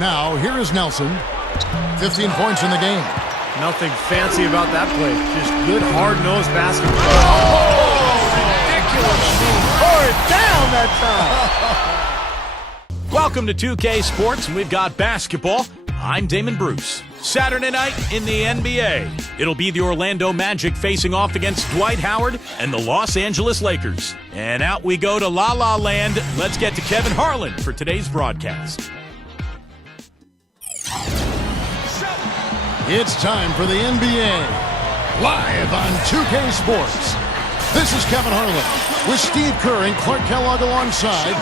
Now, here is Nelson. 15 points in the game. Nothing fancy about that play. Just good, hard-nosed basketball. Ridiculous. Tore it down that time. Welcome to 2K Sports, and we've got basketball. I'm Damon Bruce. Saturday night in the NBA. It'll be the Orlando Magic facing off against Dwight Howard and the Los Angeles Lakers. And out we go to La La Land. Let's get to Kevin Harlan for today's broadcast. It's time for the NBA, live on 2K Sports. This is Kevin Harlan with Steve Kerr and Clark Kellogg alongside.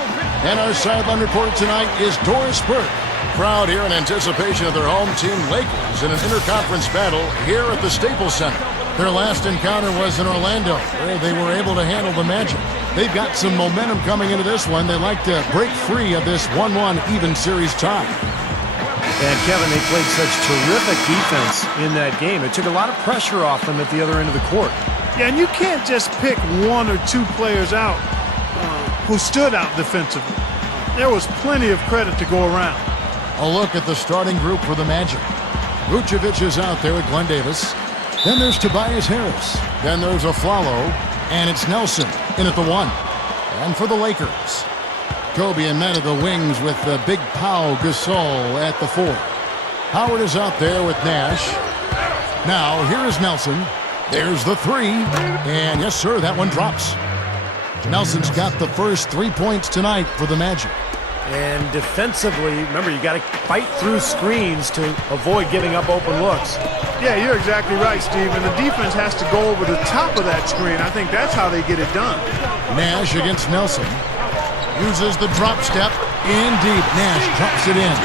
And our sideline reporter tonight is Doris Burke. Crowd here in anticipation of their home team Lakers in an interconference battle here at the Staples Center. Their last encounter was in Orlando, where they were able to handle the Magic. They've got some momentum coming into this one. They'd like to break free of this 1-1 even series tie. And Kevin, they played such terrific defense in that game. It took a lot of pressure off them at the other end of the court. Yeah, and you can't just pick one or two players out who stood out defensively. There was plenty of credit to go around. A look at the starting group for the Magic. Vucevic is out there with Glenn Davis. Then there's Tobias Harris. Then there's Aflalo. And it's Nelson in at the 1. And for the Lakers, Kobe and men at the wings with the Big Pau Gasol at the 4. Howard is out there with Nash. Now, here is Nelson. There's the 3. And yes, sir, that one drops. Nelson's got the first 3 points tonight for the Magic. And defensively, remember, you got to fight through screens to avoid giving up open looks. Yeah, you're exactly right, Steve. And the defense has to go over the top of that screen. I think that's how they get it done. Nash against Nelson. Uses the drop step in deep. Nash drops it in.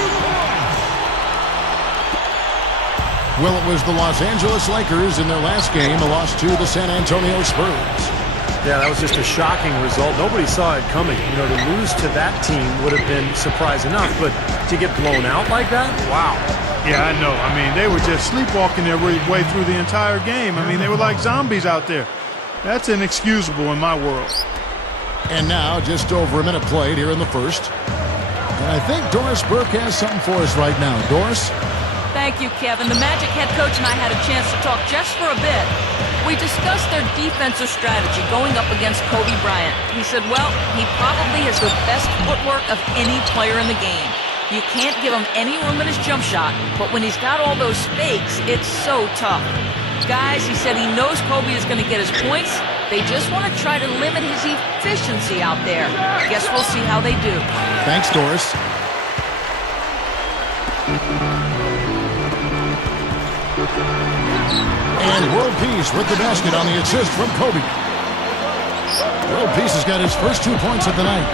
Well, it was the Los Angeles Lakers in their last game, a loss to the San Antonio Spurs. Yeah, that was just a shocking result. Nobody saw it coming. You know, to lose to that team would have been surprise enough, but to get blown out like that, wow. Yeah, I know. I mean, they were just sleepwalking their way through the entire game. I mean, they were like zombies out there. That's inexcusable in my world. And now, just over a minute played here in the first. And I think Doris Burke has something for us right now. Doris? Thank you, Kevin. The Magic head coach and I had a chance to talk just for a bit. We discussed their defensive strategy going up against Kobe Bryant. He said, well, he probably has the best footwork of any player in the game. You can't give him any room in his jump shot, but when he's got all those fakes, it's so tough. Guys, he said he knows Kobe is going to get his points. They just want to try to limit his efficiency out there. Guess we'll see how they do. Thanks, Doris. And World Peace with the basket on the assist from Kobe. World Peace has got his first 2 points of the night.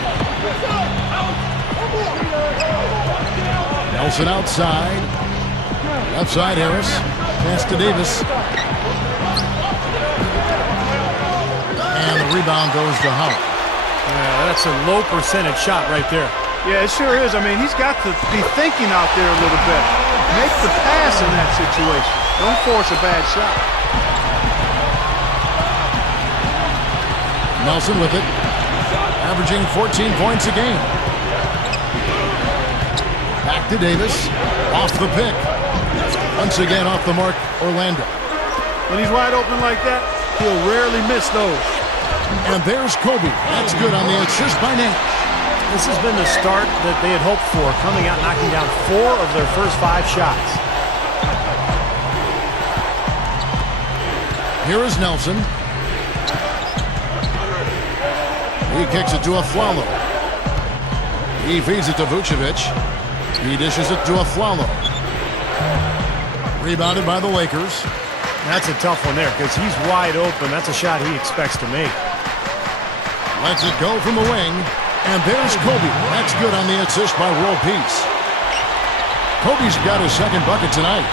Nelson outside. Left side Harris. Pass to Davis. And the rebound goes to Howard. Yeah, that's a low percentage shot right there. Yeah, it sure is. I mean, he's got to be thinking out there a little bit. Make the pass in that situation. Don't force a bad shot. Nelson with it. Averaging 14 points a game. Back to Davis. Off the pick. Once again off the mark, Orlando. When he's wide open like that, he'll rarely miss those. And there's Kobe. That's good on the assist by Nash. This has been the start that they had hoped for, coming out knocking down 4 of their first 5 shots. Here is Nelson. He kicks it to Aflalo. He feeds it to Vucevic. He dishes it to Aflalo. Rebounded by the Lakers. That's a tough one there because he's wide open. That's a shot he expects to make. Lets it go from the wing. And there's Kobe. That's good on the assist by World Peace. Kobe's got his second bucket tonight.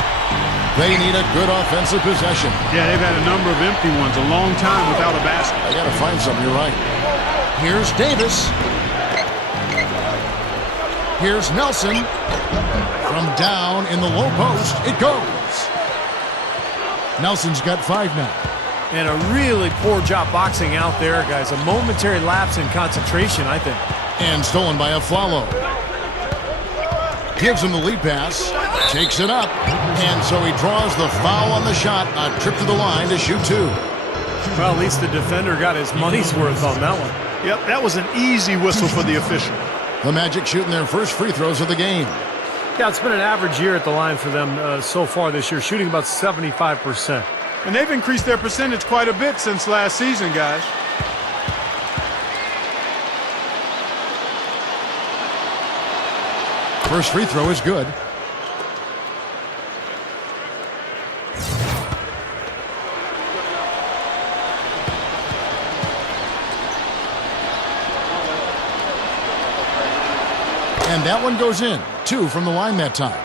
They need a good offensive possession. Yeah, they've had a number of empty ones, a long time without a basket. I got to find something, you're right. Here's Davis. Here's Nelson. From down in the low post, it goes. Nelson's got 5 now. And a really poor job boxing out there, guys. A momentary lapse in concentration, I think. And stolen by Aflalo. Gives him the lead pass. Takes it up. And so he draws the foul on the shot. A trip to the line to shoot 2. Well, at least the defender got his money's worth on that one. Yep, that was an easy whistle for the official. The Magic shooting their first free throws of the game. Yeah, it's been an average year at the line for them so far this year, shooting about 75%. And they've increased their percentage quite a bit since last season, guys. First free throw is good. And that one goes in. 2 from the line that time.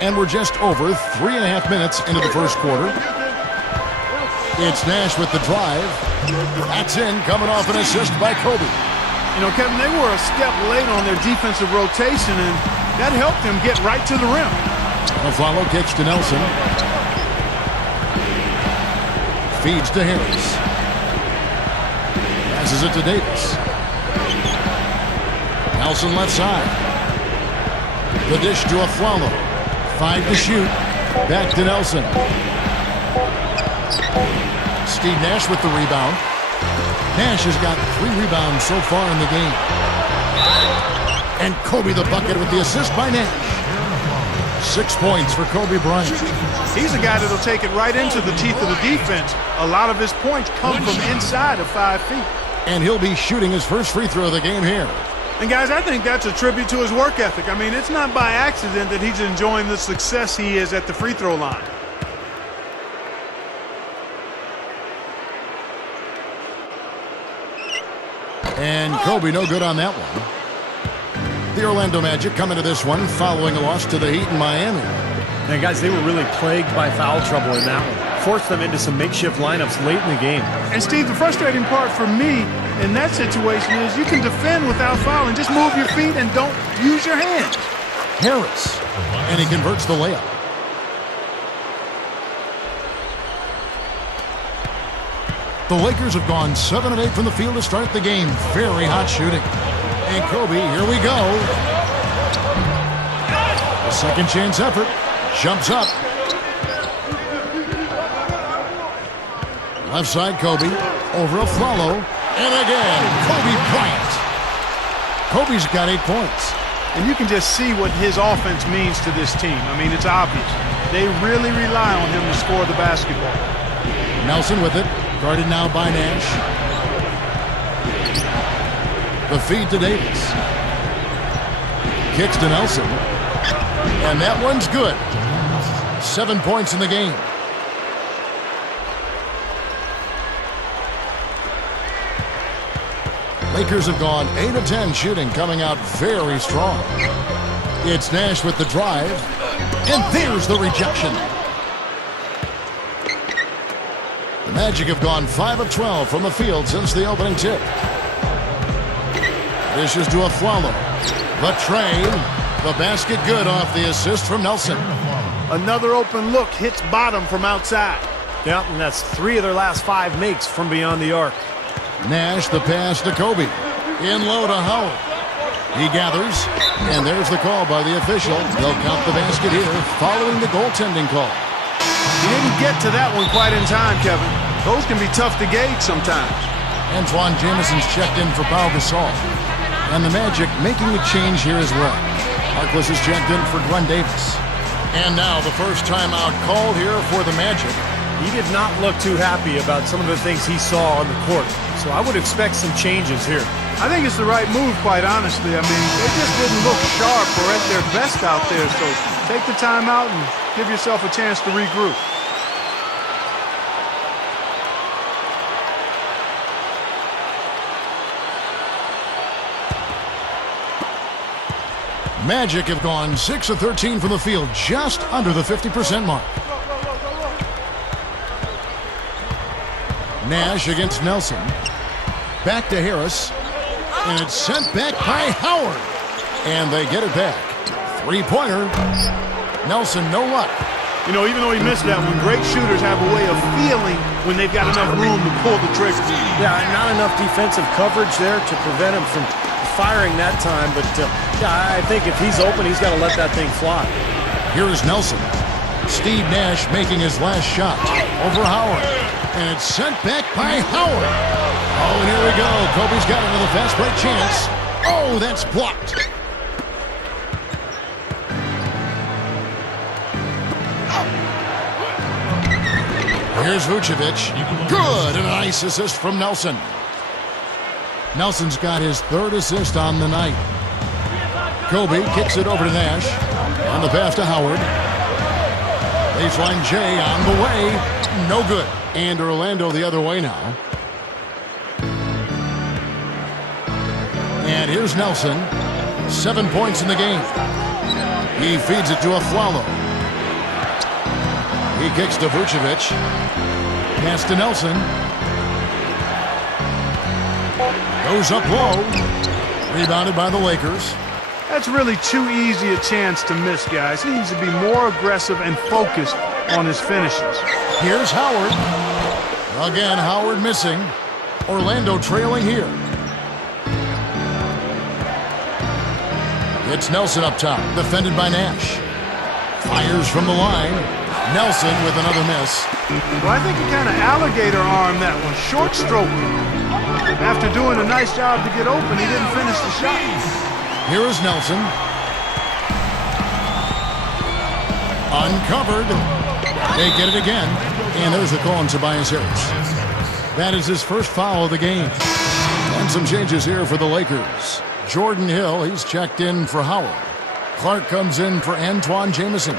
And we're just over 3.5 minutes into the first quarter. It's Nash with the drive. That's in, coming off an assist by Kobe. You know, Kevin, they were a step late on their defensive rotation, and that helped them get right to the rim. Aflalo kicks to Nelson. Feeds to Harris. Passes it to Davis. Nelson left side. The dish to Aflalo. 5 to shoot. Back to Nelson. Steve Nash with the rebound. Nash has got 3 rebounds so far in the game. And Kobe the bucket with the assist by Nash. 6 points for Kobe Bryant. He's a guy that'll take it right into the teeth of the defense. A lot of his points come from inside of 5 feet. And he'll be shooting his first free throw of the game here. And guys, I think that's a tribute to his work ethic. I mean, it's not by accident that he's enjoying the success he is at the free throw line. And Kobe no good on that one. The Orlando Magic come into this one following a loss to the Heat in Miami. And guys, they were really plagued by foul trouble in that one. Forced them into some makeshift lineups late in the game. And Steve, the frustrating part for me in that situation is you can defend without fouling. Just move your feet and don't use your hands. Harris. And he converts the layup. The Lakers have gone 7 of 8 from the field to start the game. Very hot shooting. And Kobe, here we go. A second chance effort. Jumps up. Left side, Kobe. Over Aflalo. And again, Kobe Bryant. Kobe's got 8 points. And you can just see what his offense means to this team. I mean, it's obvious. They really rely on him to score the basketball. Nelson with it. Guarded now by Nash. The feed to Davis. Kicks to Nelson. And that one's good. 7 points in the game. Lakers have gone 8 of 10 shooting, coming out very strong. It's Nash with the drive. And there's the rejection. The Magic have gone 5 of 12 from the field since the opening tip. Dishes to Aflalo. The tray. The basket good off the assist from Nelson. Another open look hits bottom from outside. Yep, and that's 3 of their last 5 makes from beyond the arc. Nash the pass to Kobe. In low to Howard. He gathers. And there's the call by the official. They'll count the basket here following the goaltending call. He didn't get to that one quite in time, Kevin. Those can be tough to gauge sometimes. Antoine Jameson's checked in for Pau Gasol. And the Magic making a change here as well. Harkless is checked in for Glenn Davis. And now the first timeout called here for the Magic. He did not look too happy about some of the things he saw on the court. So I would expect some changes here. I think it's the right move, quite honestly. I mean, they just didn't look sharp or at their best out there. So take the timeout and give yourself a chance to regroup. Magic have gone 6 of 13 from the field, just under the 50% mark. Nash against Nelson. Back to Harris. And it's sent back by Howard. And they get it back. 3-pointer. Nelson, no luck. You know, even though he missed that one, great shooters have a way of feeling when they've got enough room to pull the trigger. Yeah, not enough defensive coverage there to prevent him from firing that time, but yeah, I think if he's open, he's got to let that thing fly. Here is Nelson. Steve Nash making his last shot over Howard. And it's sent back by Howard. Oh, and here we go. Kobe's got another fast break chance. Oh, that's blocked. Here's Vucevic. Good, and a nice assist from Nelson. Nelson's got his third assist on the night. Kobe kicks it over to Nash. On the pass to Howard. Baseline J on the way. No good. And Orlando the other way now. And here's Nelson. 7 points in the game. He feeds it to Aflalo. He kicks to Vucevic. Pass to Nelson. Goes up low. Rebounded by the Lakers. That's really too easy a chance to miss, guys. He needs to be more aggressive and focused on his finishes. Here's Howard. Again, Howard missing. Orlando trailing here. It's Nelson up top, defended by Nash. Fires from the line. Nelson with another miss. Well, I think he kind of alligator armed that one, short stroking. After doing a nice job to get open, he didn't finish the shot. Here is Nelson. Uncovered. They get it again. And there's the call on Tobias Harris. That is his first foul of the game. And some changes here for the Lakers. Jordan Hill, he's checked in for Howard. Clark comes in for Antoine Jamison.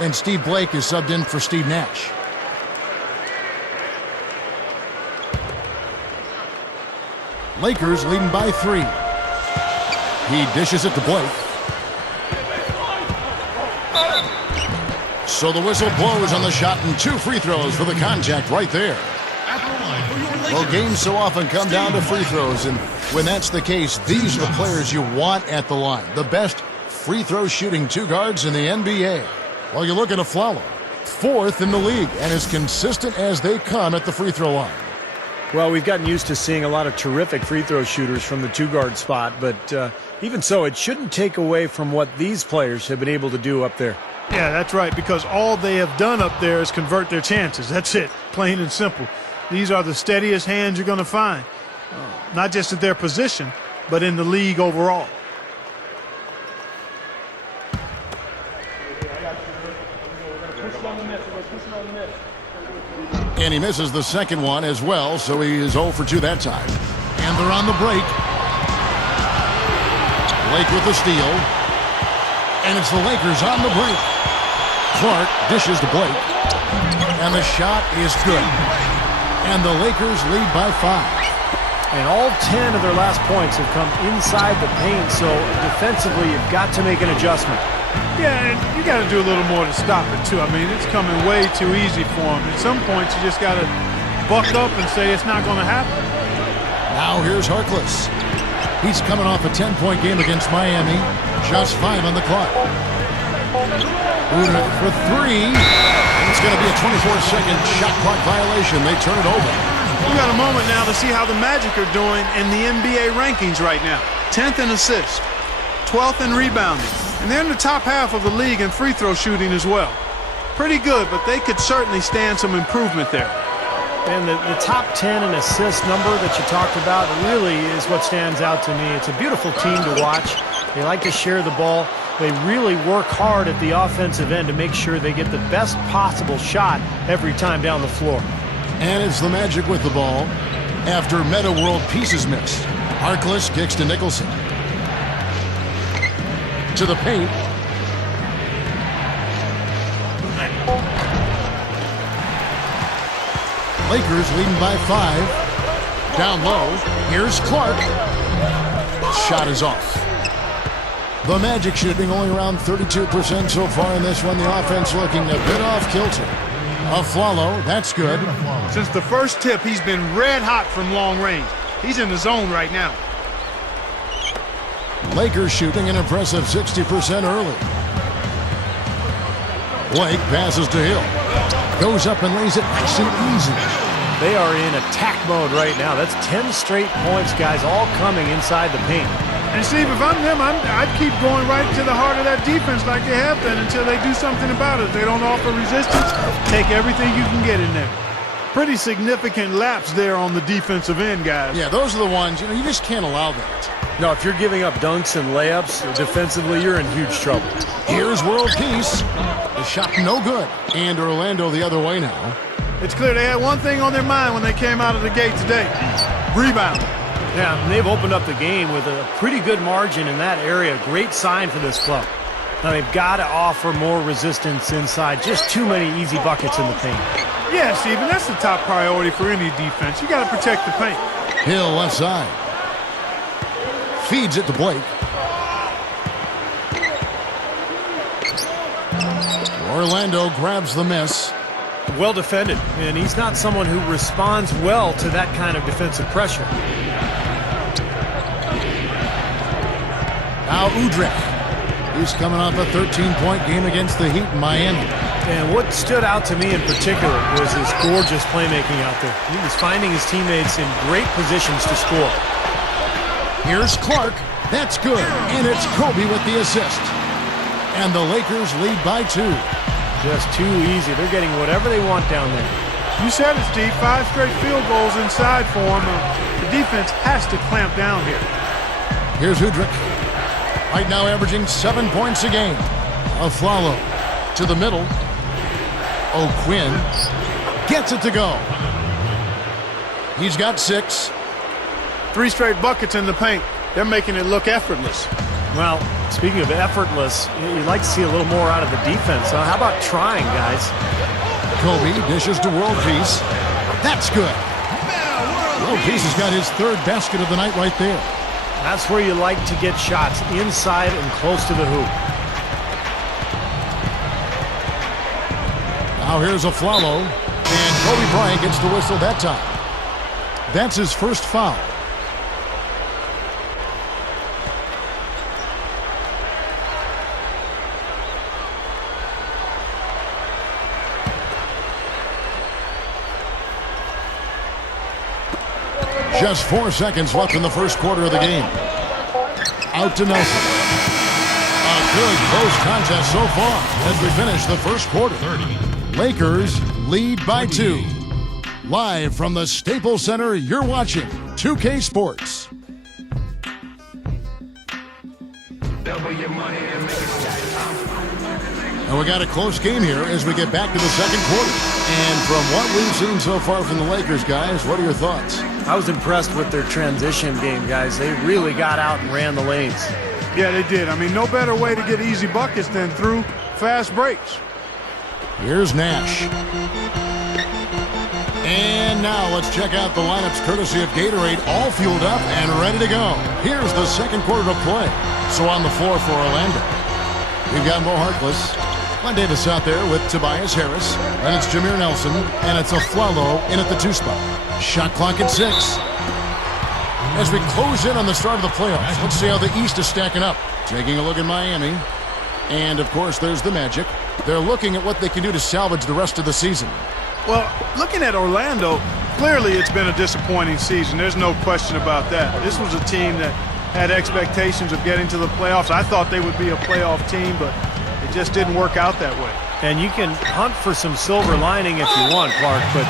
And Steve Blake is subbed in for Steve Nash. Lakers leading by 3. He dishes it to Blake. So the whistle blows on the shot and 2 free throws for the contact right there. Well, games so often come down to free throws, and when that's the case, these are the players you want at the line. The best free throw shooting 2 guards in the NBA. Well, you look at Aflalo, 4th in the league, and as consistent as they come at the free throw line. Well, we've gotten used to seeing a lot of terrific free throw shooters from the 2-guard spot, but even so, it shouldn't take away from what these players have been able to do up there. Yeah, that's right, because all they have done up there is convert their chances. That's it, plain and simple. These are the steadiest hands you're going to find, not just at their position, but in the league overall. And he misses the second one as well, so he is 0 for 2 that time. And they're on the break. Blake with the steal. And it's the Lakers on the break. Clark dishes to Blake. And the shot is good. And the Lakers lead by 5. And all 10 of their last points have come inside the paint, so defensively you've got to make an adjustment. Yeah, and you got to do a little more to stop it, too. I mean, it's coming way too easy for him. At some points, you just got to buck up and say it's not going to happen. Now here's Harkless. He's coming off a 10-point game against Miami. Just 5 on the clock. Buda for 3. It's going to be a 24-second shot clock violation. They turn it over. We got a moment now to see how the Magic are doing in the NBA rankings right now. 10th in assists, 12th in rebounding, and they're in the top half of the league in free throw shooting as well. Pretty good, but they could certainly stand some improvement there. And the top 10 in assist number that you talked about really is what stands out to me. It's a beautiful team to watch. They like to share the ball. They really work hard at the offensive end to make sure they get the best possible shot every time down the floor. And it's the Magic with the ball after Meta World pieces missed. Harkless kicks to Nicholson. To the paint. Lakers leading by 5. Down low. Here's Clark. Shot is off. The Magic shooting only around 32% so far in this one. The offense looking a bit off kilter. Aflalo, that's good. Since the first tip, he's been red hot from long range. He's in the zone right now. Lakers shooting an impressive 60% early. Blake passes to Hill. Goes up and lays it nice and easy. They are in attack mode right now. That's 10 straight points, guys, all coming inside the paint. And Steve, if I'm them, I'd keep going right to the heart of that defense like they have done until they do something about it. If they don't offer resistance, take everything you can get in there. Pretty significant laps there on the defensive end, guys. Yeah, those are the ones, you just can't allow that. No, if you're giving up dunks and layups defensively, you're in huge trouble. Here's World Peace. The shot no good. And Orlando the other way now. It's clear they had one thing on their mind when they came out of the gate today. Rebound. Yeah, and they've opened up the game with a pretty good margin in that area. Great sign for this club. Now they've got to offer more resistance inside. Just too many easy buckets in the paint. Yeah, Steven, that's the top priority for any defense. You got to protect the paint. Hill left side. Feeds it to Blake. Orlando grabs the miss. Well defended, and he's not someone who responds well to that kind of defensive pressure. Now Udrih. He's coming off a 13-point game against the Heat in Miami. And what stood out to me in particular was his gorgeous playmaking out there. He was finding his teammates in great positions to score. Here's Clark. That's good. And it's Kobe with the assist. And the Lakers lead by 2. Just too easy. They're getting whatever they want down there. You said it, Steve. 5 straight field goals inside for them. The defense has to clamp down here. Here's Udrih. Right now averaging 7 points a game. Aflalo to the middle. O'Quinn gets it to go. He's got 6. 3 straight buckets in the paint. They're making it look effortless. Well, speaking of effortless, you'd like to see a little more out of the defense. So how about trying, guys? Kobe dishes to World Peace. That's good. World Peace has got his 3rd basket of the night right there. That's where you like to get shots, inside and close to the hoop. Now here's Aflalo, and Kobe Bryant gets the whistle that time. That's his first foul. Just 4 seconds left in the first quarter of the game. Out to Nelson. A good close contest so far as we finish the first quarter. Lakers lead by 2. Live from the Staples Center, you're watching 2K Sports. And we got a close game here as we get back to the second quarter. And from what we've seen so far from the Lakers, guys, what are your thoughts? I was impressed with their transition game, guys. They really got out and ran the lanes. Yeah, they did. I mean, no better way to get easy buckets than through fast breaks. Here's Nash. And now let's check out the lineups courtesy of Gatorade, all fueled up and ready to go. Here's the second quarter to play. So on the floor for Orlando, we've got Mo Harkless, Glenn Davis out there with Tobias Harris, and it's Jameer Nelson, and it's Aflalo in at the 2 spot. Shot clock at 6. As we close in on the start of the playoffs, let's see how the East is stacking up. Taking a look at Miami, and of course there's the Magic. They're looking at what they can do to salvage the rest of the season. Well, looking at Orlando, clearly it's been a disappointing season. There's no question about that. This was a team that had expectations of getting to the playoffs. I thought they would be a playoff team, but it just didn't work out that way. And you can hunt for some silver lining if you want, Clark, but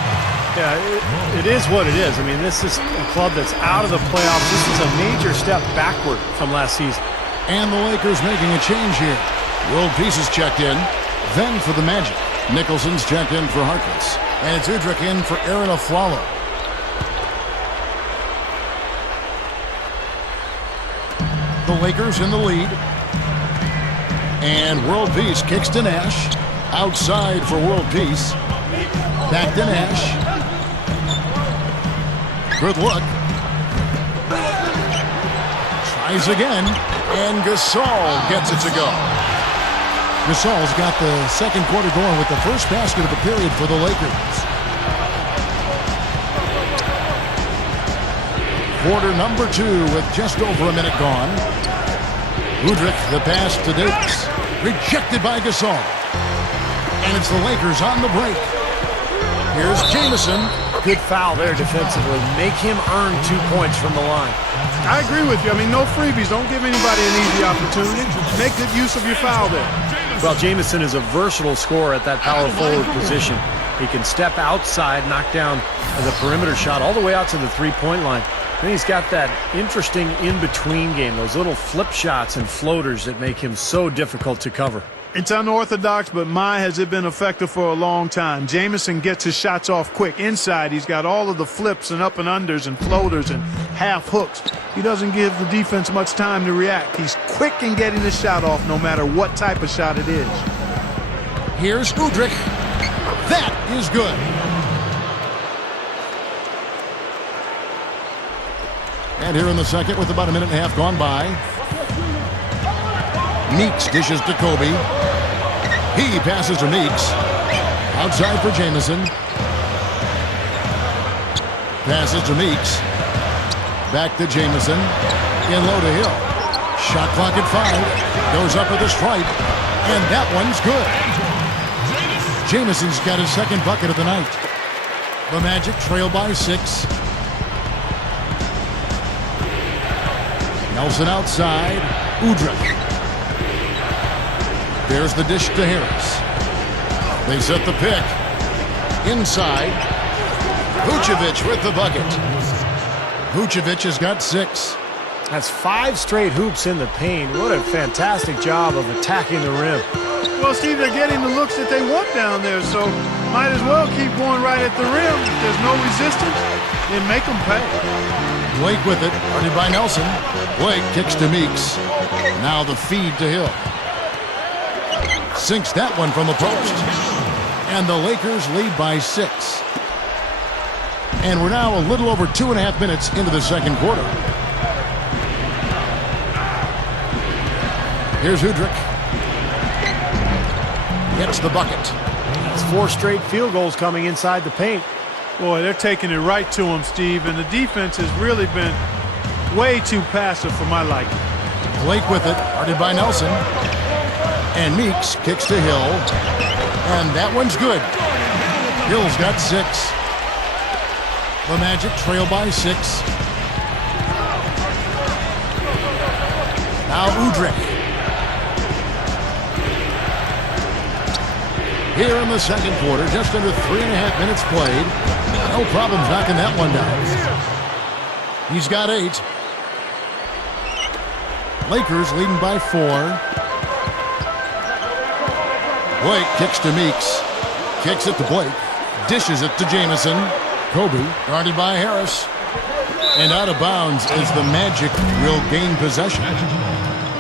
yeah, it is what it is. I mean, this is a club that's out of the playoffs. This is a major step backward from last season. And the Lakers making a change here. World Peace is checked in. Then for the Magic, Nicholson's checked in for Harkless. And it's Udrih in for Aaron Aflalo. The Lakers in the lead. And World Peace kicks to Nash. Outside for World Peace. Back to Nash. Good look. Tries again. And Gasol gets it to go. Gasol's got the second quarter going with the first basket of the period for the Lakers. Quarter number 2 with just over a minute gone. Udrih, the pass to Davis. Rejected by Gasol. And it's the Lakers on the break. Here's Jamison. Good foul there defensively. Make him earn 2 points from the line. I agree with you. I mean, no freebies. Don't give anybody an easy opportunity. Make good use of your foul there. Well, Jamison is a versatile scorer at that power forward position. He can step outside, knock down the perimeter shot all the way out to the three-point line. Then he's got that interesting in-between game, those little flip shots and floaters that make him so difficult to cover. It's unorthodox, but my, has it been effective for a long time. Jamison gets his shots off quick. Inside, he's got all of the flips and up and unders and floaters and half hooks. He doesn't give the defense much time to react. He's quick in getting the shot off no matter what type of shot it is. Here's Udrih. That is good. And here in the second with about a minute and a half gone by. Meeks dishes to Kobe. He passes to Meeks. Outside for Jamison. Passes to Meeks. Back to Jamison. In low to Hill. Shot clock at 5. Goes up with a stripe. And that one's good. Jamison's got his second bucket of the night. The Magic trail by 6. Nelson outside. Udrih. There's the dish to Harris. They set the pick. Inside. Vucevic with the bucket. Vucevic has got 6. That's 5 straight hoops in the paint. What a fantastic job of attacking the rim. Well, Steve, they're getting the looks that they want down there, so might as well keep going right at the rim. If there's no resistance, then make them pay. Blake with it, guarded by Nelson. Blake kicks to Meeks. Now the feed to Hill. Sinks that one from the post. And the Lakers lead by 6. And we're now a little over 2.5 minutes into the second quarter. Here's Udrih. Gets the bucket. It's 4 straight field goals coming inside the paint. Boy, they're taking it right to him, Steve, and the defense has really been way too passive for my liking. Blake with it, guarded by Nelson. And Meeks kicks to Hill. And that one's good. Hill's got 6. The Magic trail by 6. Now Udrih. Here in the second quarter, just under 3.5 minutes played. No problems knocking that one down. He's got 8. Lakers leading by 4. Blake kicks to Meeks. Kicks it to Blake. Dishes it to Jamison. Kobe guarded by Harris. And out of bounds as the Magic will gain possession.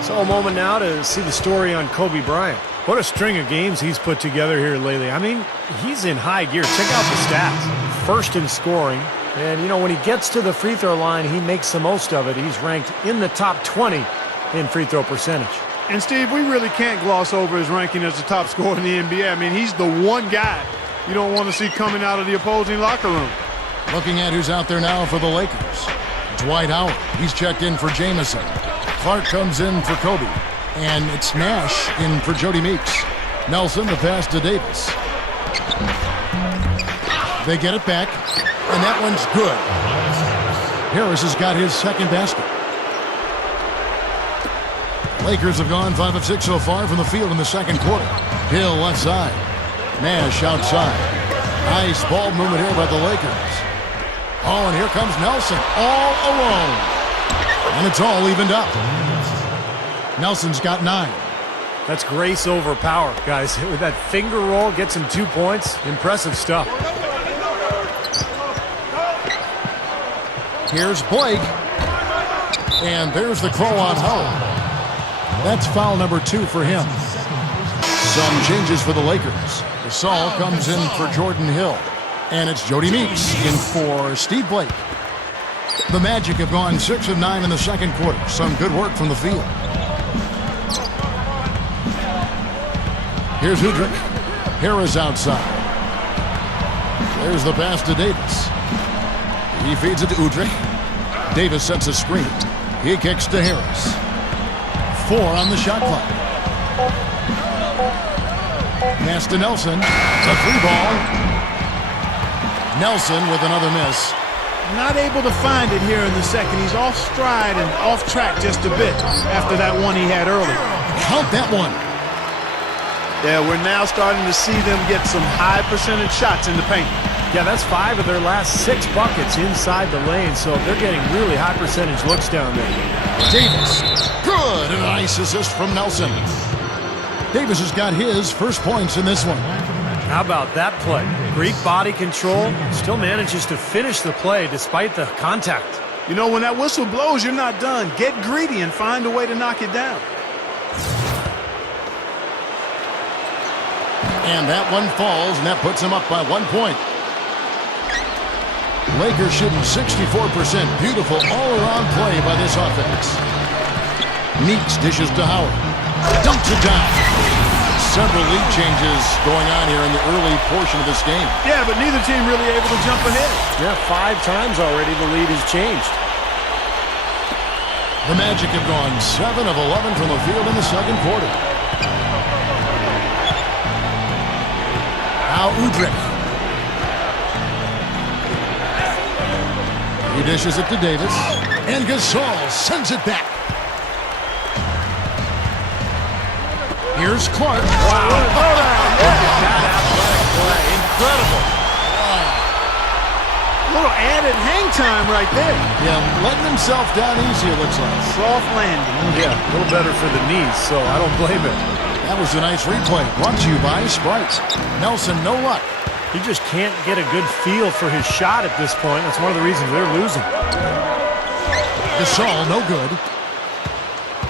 So a moment now to see the story on Kobe Bryant. What a string of games he's put together here lately. I mean, he's in high gear. Check out the stats. First in scoring. And, you know, when he gets to the free throw line, he makes the most of it. He's ranked in the top 20 in free throw percentage. And, Steve, we really can't gloss over his ranking as the top scorer in the NBA. I mean, he's the one guy you don't want to see coming out of the opposing locker room. Looking at who's out there now for the Lakers. Dwight Howard. He's checked in for Jamison. Clark comes in for Kobe. And it's Nash in for Jody Meeks. Nelson, the pass to Davis. They get it back, and that one's good. Harris has got his second basket. Lakers have gone 5 of 6 so far from the field in the second quarter. Hill left side. Nash outside. Nice ball movement here by the Lakers. Oh, and here comes Nelson all alone. And it's all evened up. Nelson's got 9. That's grace over power, guys. With that finger roll, gets him 2 points. Impressive stuff. Here's Blake. And there's the crow on Howard. That's foul number 2 for him. Some changes for the Lakers. Gasol comes in for Jordan Hill. And it's Jody Meeks in for Steve Blake. The Magic have gone 6 of 9 in the second quarter. Some good work from the field. Here's Udrih. Harris outside. There's the pass to Davis. He feeds it to Udrih. Davis sets a screen. He kicks to Harris. 4 on the shot clock. Pass to Nelson. A 3 ball. Nelson with another miss. Not able to find it here in the second. He's off stride and off track just a bit after that one he had earlier. Count that one. Yeah, we're now starting to see them get some high percentage shots in the paint. Yeah, that's 5 of their last 6 buckets inside the lane, so they're getting really high percentage looks down there. Davis. Good. And a nice assist from Nelson. Davis has got his first points in this one. How about that play? Great body control, still manages to finish the play despite the contact. You know, when that whistle blows, you're not done. Get greedy and find a way to knock it down. And that one falls, and that puts him up by 1 point. Lakers shooting 64%. Beautiful all-around play by this offense. Meeks dishes to Howard. Dumps it down. Several lead changes going on here in the early portion of this game. Yeah, but neither team really able to jump ahead. Yeah, 5 times already the lead has changed. The Magic have gone 7 of 11 from the field in the second quarter. Now Udrih. He dishes it to Davis. And Gasol sends it back. Here's Clark. Wow. That athletic play. Incredible. A little added hang time right there. Yeah, letting himself down easy, it looks like. Soft landing. Yeah, a little better for the knees, so I don't blame him. That was a nice replay. Brought to you by Sprite. Nelson, no luck. He just can't get a good feel for his shot at this point. That's one of the reasons they're losing. Gasol, no good.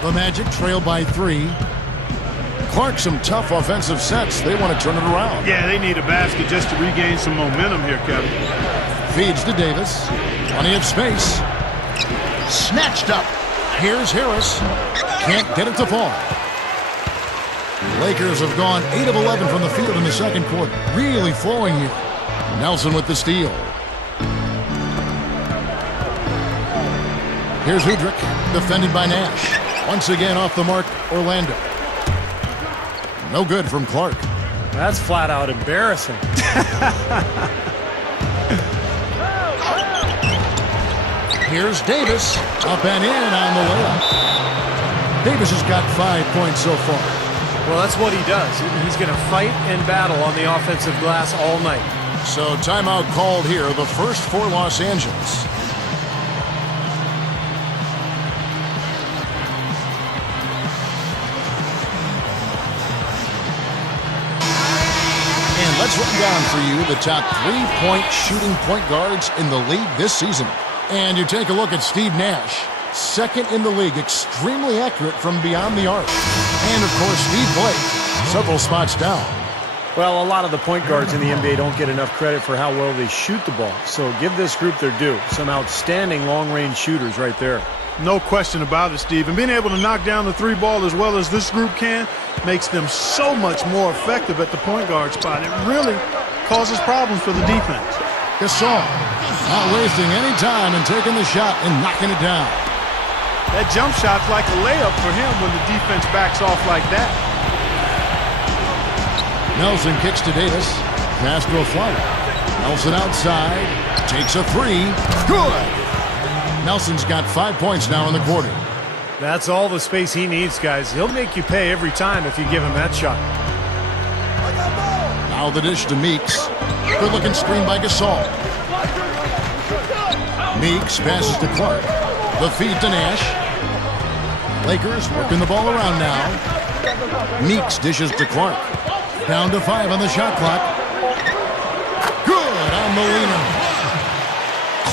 The Magic trail by 3. Clark, some tough offensive sets. They want to turn it around. Yeah, they need a basket just to regain some momentum here, Kevin. Feeds to Davis. Plenty of space. Snatched up. Here's Harris. Can't get it to fall. Lakers have gone 8 of 11 from the field in the second quarter. Really flowing here. Nelson with the steal. Here's Udrih, defended by Nash. Once again off the mark, Orlando. No good from Clark. That's flat out embarrassing. Here's Davis. Up and in on the layup. Davis has got 5 points so far. Well, that's what he does. He's going to fight and battle on the offensive glass all night. So timeout called here, the first for Los Angeles. And let's run down for you the top 3-point shooting point guards in the league this season. And you take a look at Steve Nash. Second in the league, extremely accurate from beyond the arc. And, of course, Steve Blake, several spots down. Well, a lot of the point guards in the NBA don't get enough credit for how well they shoot the ball. So give this group their due. Some outstanding long-range shooters right there. No question about it, Steve. And being able to knock down the 3-ball as well as this group can makes them so much more effective at the point guard spot. It really causes problems for the defense. Gasol not wasting any time and taking the shot and knocking it down. That jump shot's like a layup for him when the defense backs off like that. Nelson kicks to Davis. Pass to a floater. Nelson outside. Takes a 3. Good! Nelson's got 5 points now in the quarter. That's all the space he needs, guys. He'll make you pay every time if you give him that shot. Now the dish to Meeks. Good-looking screen by Gasol. Meeks passes to Clark. The feed to Nash. Lakers working the ball around now. Meeks dishes to Clark. Down to 5 on the shot clock. Good on Molina.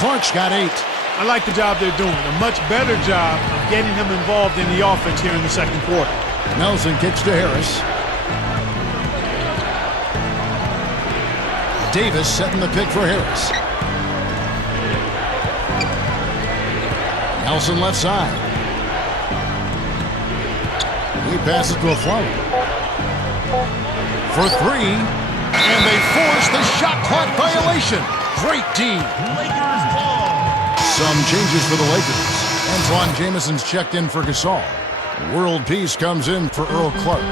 Clark's got 8. I like the job they're doing. A much better job of getting him involved in the offense here in the second quarter. Nelson kicks to Harris. Davis setting the pick for Harris. Nelson left side. He passes to a floater. For 3. And they force the shot clock violation. Great D. Some changes for the Lakers. Antoine Jameson's checked in for Gasol. World Peace comes in for Earl Clark.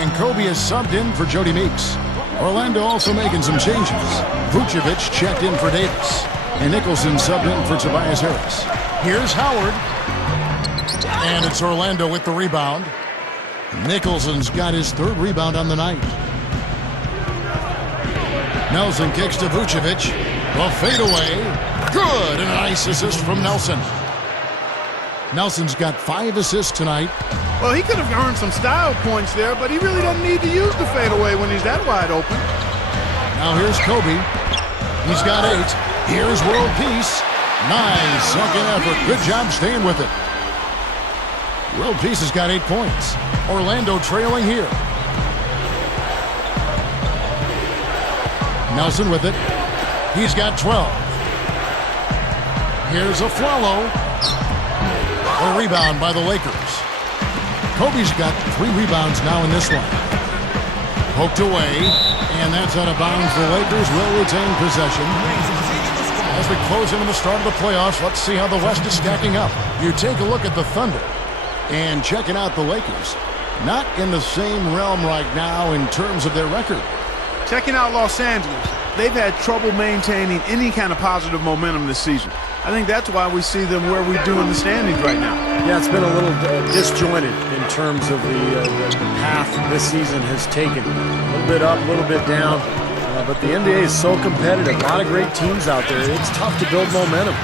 And Kobe is subbed in for Jody Meeks. Orlando also making some changes. Vucevic checked in for Davis. And Nicholson subbed in for Tobias Harris. Here's Howard. And it's Orlando with the rebound. Nicholson's got his 3rd rebound on the night. Nelson kicks to Vucevic. The fadeaway. Good. And a nice assist from Nelson. Nelson's got 5 assists tonight. Well, he could have earned some style points there, but he really doesn't need to use the fadeaway when he's that wide open. Now here's Kobe. He's got 8. Here's world peace. Nice second effort. Good job staying with it. World peace has got 8 points. Orlando trailing here. Nelson with it. He's got 12. Here's a Flalo. A rebound by the Lakers. Kobe's got 3 rebounds now in this one. Poked away, and that's out of bounds. The Lakers will retain possession. As we close into the start of the playoffs, let's see how the West is stacking up. You take a look at the Thunder and checking out the Lakers. Not in the same realm right now in terms of their record. Checking out Los Angeles, they've had trouble maintaining any kind of positive momentum this season. I think that's why we see them where we do in the standings right now. Yeah, it's been a little disjointed in terms of the path this season has taken. A little bit up, a little bit down. But the NBA is so competitive. A lot of great teams out there. It's tough to build momentum.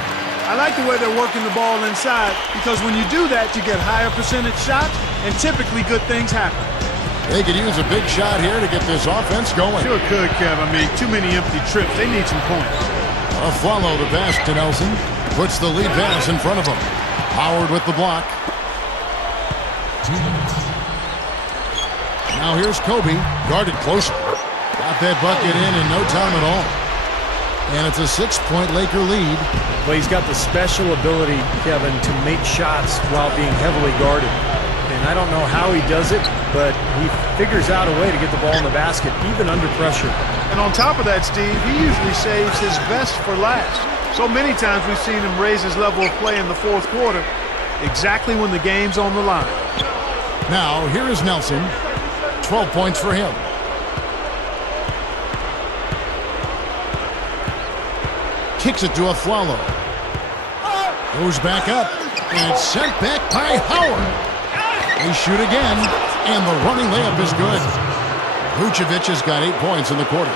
I like the way they're working the ball inside because when you do that, you get higher percentage shots and typically good things happen. They could use a big shot here to get this offense going. Sure could, Kev. I mean, too many empty trips. They need some points. Follow the pass to Nelson. Puts the lead pass in front of him. Howard with the block. Now here's Kobe. Guarded closer. Got that bucket in no time at all. And it's a 6-point Laker lead. Well, he's got the special ability, Kevin, to make shots while being heavily guarded. And I don't know how he does it, but he figures out a way to get the ball in the basket, even under pressure. And on top of that, Steve, he usually saves his best for last. So many times we've seen him raise his level of play in the 4th quarter, exactly when the game's on the line. Now, here is Nelson. 12 points for him. Kicks it to a Flalo. Goes back up, and it's sent back by Howard. They shoot again, and the running layup is good. Vucevic has got 8 points in the quarter.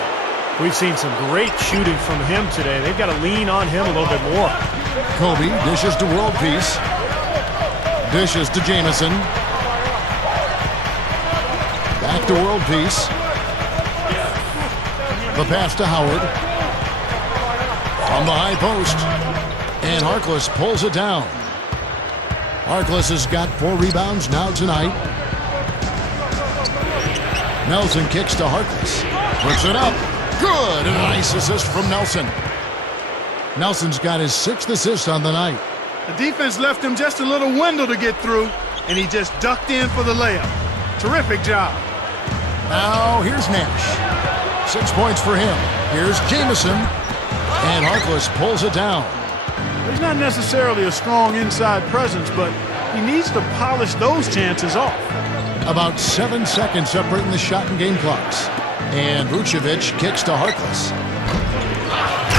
We've seen some great shooting from him today. They've got to lean on him a little bit more. Kobe dishes to World Peace. Dishes to Jamison. Back to World Peace. The pass to Howard. From the high post. And Harkless pulls it down. Harkless has got 4 rebounds now tonight. Nelson kicks to Harkless. Puts it up. Good. And a nice assist from Nelson. Nelson's got his 6th assist on the night. The defense left him just a little window to get through, and he just ducked in for the layup. Terrific job. Now here's Nash. 6 points for him. Here's Jamison. And Harkless pulls it down. He's not necessarily a strong inside presence, but he needs to polish those chances off. About 7 seconds separating the shot and game clocks. And Vucevic kicks to Harkless.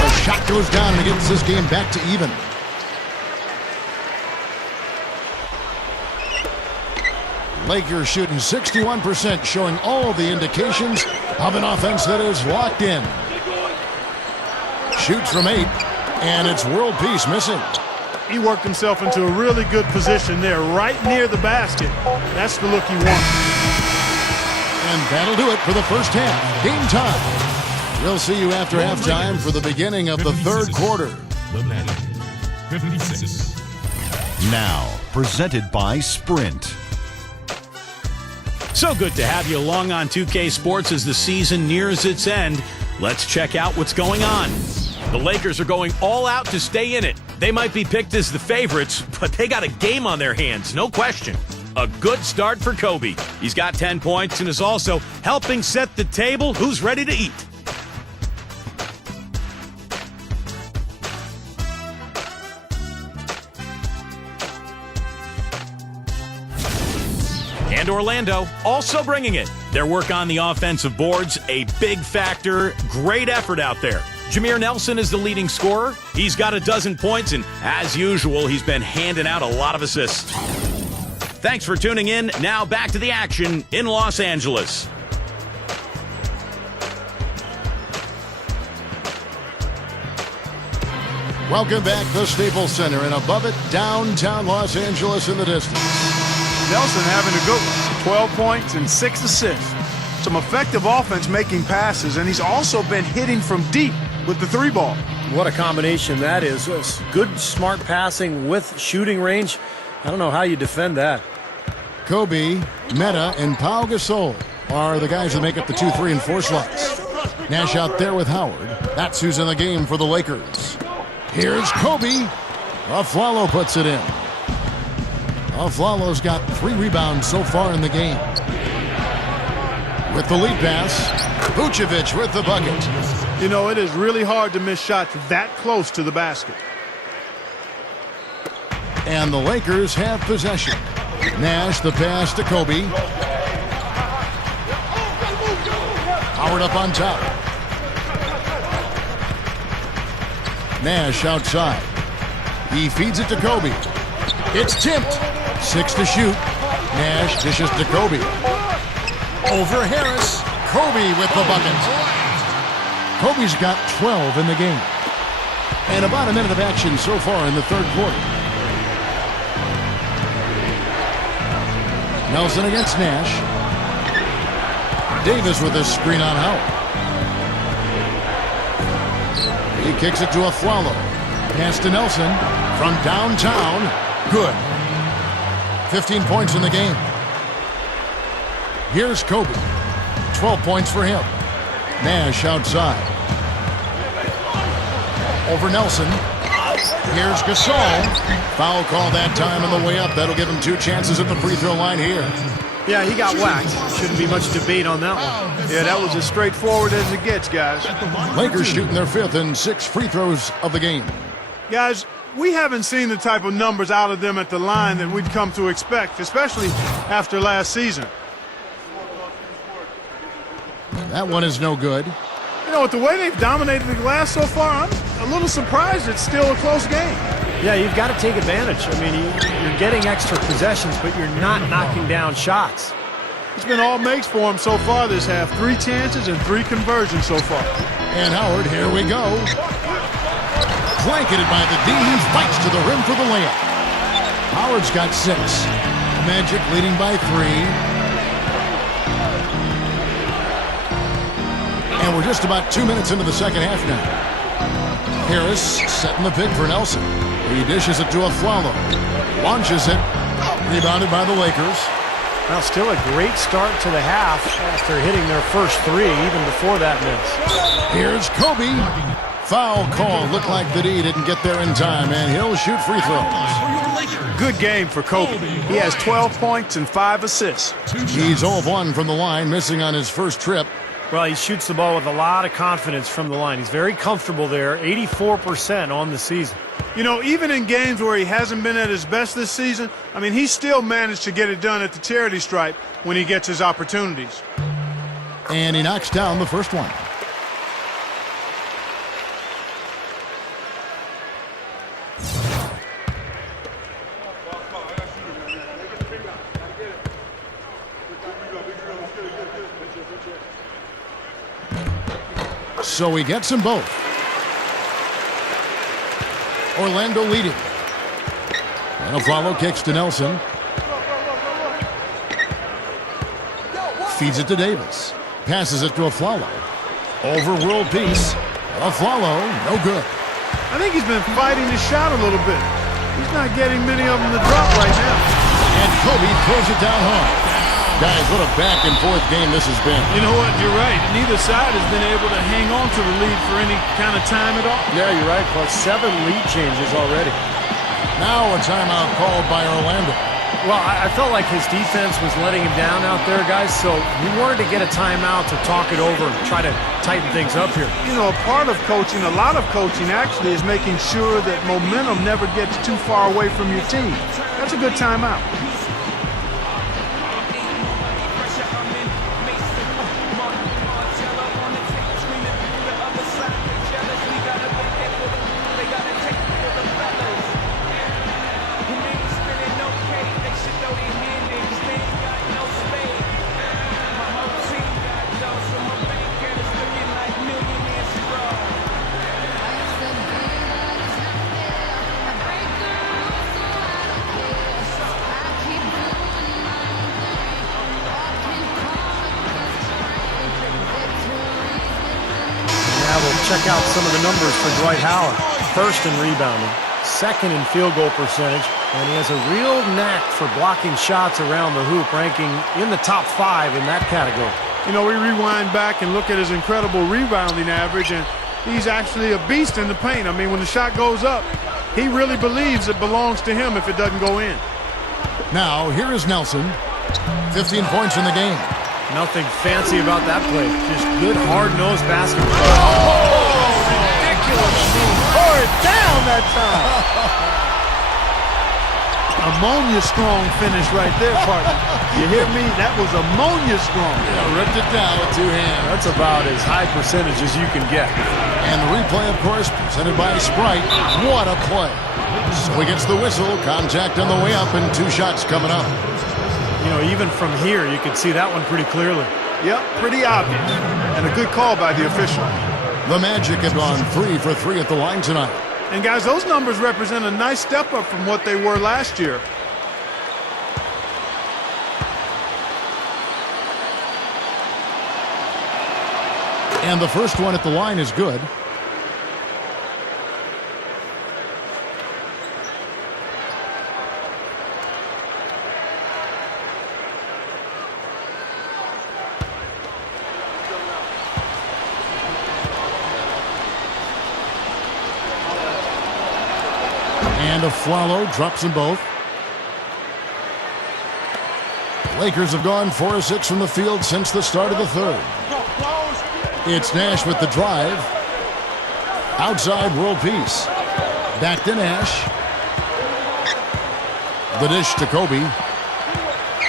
The shot goes down and it gets this game back to even. Lakers shooting 61%, showing all the indications of an offense that is locked in. Shoots from 8, and it's World Peace missing. He worked himself into a really good position there, right near the basket. That's the look he wants. And that'll do it for the first half. Game time. We'll see you after halftime for the beginning of the 3rd quarter. The Magic, 56. Now, presented by Sprint. So good to have you along on 2K Sports as the season nears its end. Let's check out what's going on. The Lakers are going all out to stay in it. They might be picked as the favorites, but they got a game on their hands, no question. A good start for Kobe. He's got 10 points and is also helping set the table. Who's ready to eat? And Orlando also bringing it. Their work on the offensive boards, a big factor. Great effort out there. Jameer Nelson is the leading scorer. He's got 12 points, and as usual, he's been handing out a lot of assists. Thanks for tuning in. Now back to the action in Los Angeles. Welcome back to Staples Center, and above it, downtown Los Angeles in the distance. Nelson having a good one. 12 points and 6 assists. Some effective offense making passes, and he's also been hitting from deep with the 3-ball. What a combination that is. Good, smart passing with shooting range. I don't know how you defend that. Kobe, Meta, and Pau Gasol are the guys that make up the 2, 3, and 4 slots. Nash out there with Howard. That's who's in the game for the Lakers. Here's Kobe. Aflalo puts it in. Aflalo's got 3 rebounds so far in the game. With the lead pass, Vucevic with the bucket. You know, it is really hard to miss shots that close to the basket. And the Lakers have possession. Nash the pass to Kobe. Howard up on top. Nash outside. He feeds it to Kobe. It's tipped. 6 to shoot. Nash dishes to Kobe. Over Harris. Kobe with the bucket. Kobe's got 12 in the game. And about a minute of action so far in the third quarter. Nelson against Nash. Davis with a screen on Howard. He kicks it to Aflalo. Pass to Nelson from downtown. Good. 15 points in the game. Here's Kobe. 12 points for him. Nash outside. Over Nelson. Here's Gasol. Foul call that time on the way up. That'll give him 2 chances at the free throw line here. Yeah, he got whacked. Shouldn't be much debate on that one. Yeah, that was as straightforward as it gets, guys. Lakers shooting their 5th and 6th free throws of the game. Guys, we haven't seen the type of numbers out of them at the line that we'd come to expect, especially after last season. That one is no good. You know, with the way they've dominated the glass so far, I'm a little surprised it's still a close game. Yeah, you've got to take advantage. I mean, you're getting extra possessions, but you're not knocking down shots. It's been all makes for him so far this half. 3 chances and 3 conversions so far. And Howard, here we go. Blanketed by the D, he fights to the rim for the layup. Howard's got 6. Magic leading by 3. And we're just about 2 minutes into the second half now. Harris setting the pick for Nelson. He dishes it to Aflalo. Launches it. Rebounded by the Lakers. Well, still a great start to the half after hitting their first 3, even before that miss. Here's Kobe. Foul call. Looked like the D didn't get there in time, and he'll shoot free throws. Good game for Kobe. He has 12 points and 5 assists. He's 0 of 1 from the line, missing on his first trip. Well, he shoots the ball with a lot of confidence from the line. He's very comfortable there, 84% on the season. You know, even in games where he hasn't been at his best this season, I mean, he still managed to get it done at the charity stripe when he gets his opportunities. And he knocks down the first one. So he gets them both. Orlando leading. And Aflalo kicks to Nelson. Feeds it to Davis. Passes it to Aflalo. Over world peace. Aflalo, no good. I think he's been fighting his shot a little bit. He's not getting many of them to drop right now. And Kobe throws it down hard. Guys, what a back-and-forth game this has been. You know what? You're right. Neither side has been able to hang on to the lead for any kind of time at all. Yeah, you're right. Plus 7 lead changes already. Now a timeout called by Orlando. Well, I felt like his defense was letting him down out there, guys, so he wanted to get a timeout to talk it over and try to tighten things up here. You know, a part of coaching, a lot of coaching actually, is making sure that momentum never gets too far away from your team. That's a good timeout. check out some of the numbers for Dwight Howard. First in rebounding, second in field goal percentage, and he has a real knack for blocking shots around the hoop, ranking in the top 5 in that category. You know, we rewind back and look at his incredible rebounding average, and he's actually a beast in the paint. I mean, when the shot goes up, he really believes it belongs to him if it doesn't go in. Now, here is Nelson. 15 points in the game. Nothing fancy about that play. Just good, hard-nosed basketball. Oh, ridiculous. Tore it down that time. Ammonia strong finish right there, partner. You hear me? That was ammonia strong. Yeah, ripped it down with 2 hands. That's about as high percentage as you can get. And the replay, of course, presented by Sprite. What a play. So he gets the whistle. Contact on the way up, and 2 shots coming up. You know, even from here, you can see that one pretty clearly. Yep, pretty obvious. And a good call by the official. The Magic have gone 3 for 3 at the line tonight. And guys, those numbers represent a nice step up from what they were last year. And the first one at the line is good. And Aflalo drops them both. Lakers have gone 4 of 6 from the field since the start of the third. It's Nash with the drive. Outside, world peace. Back to Nash. The dish to Kobe.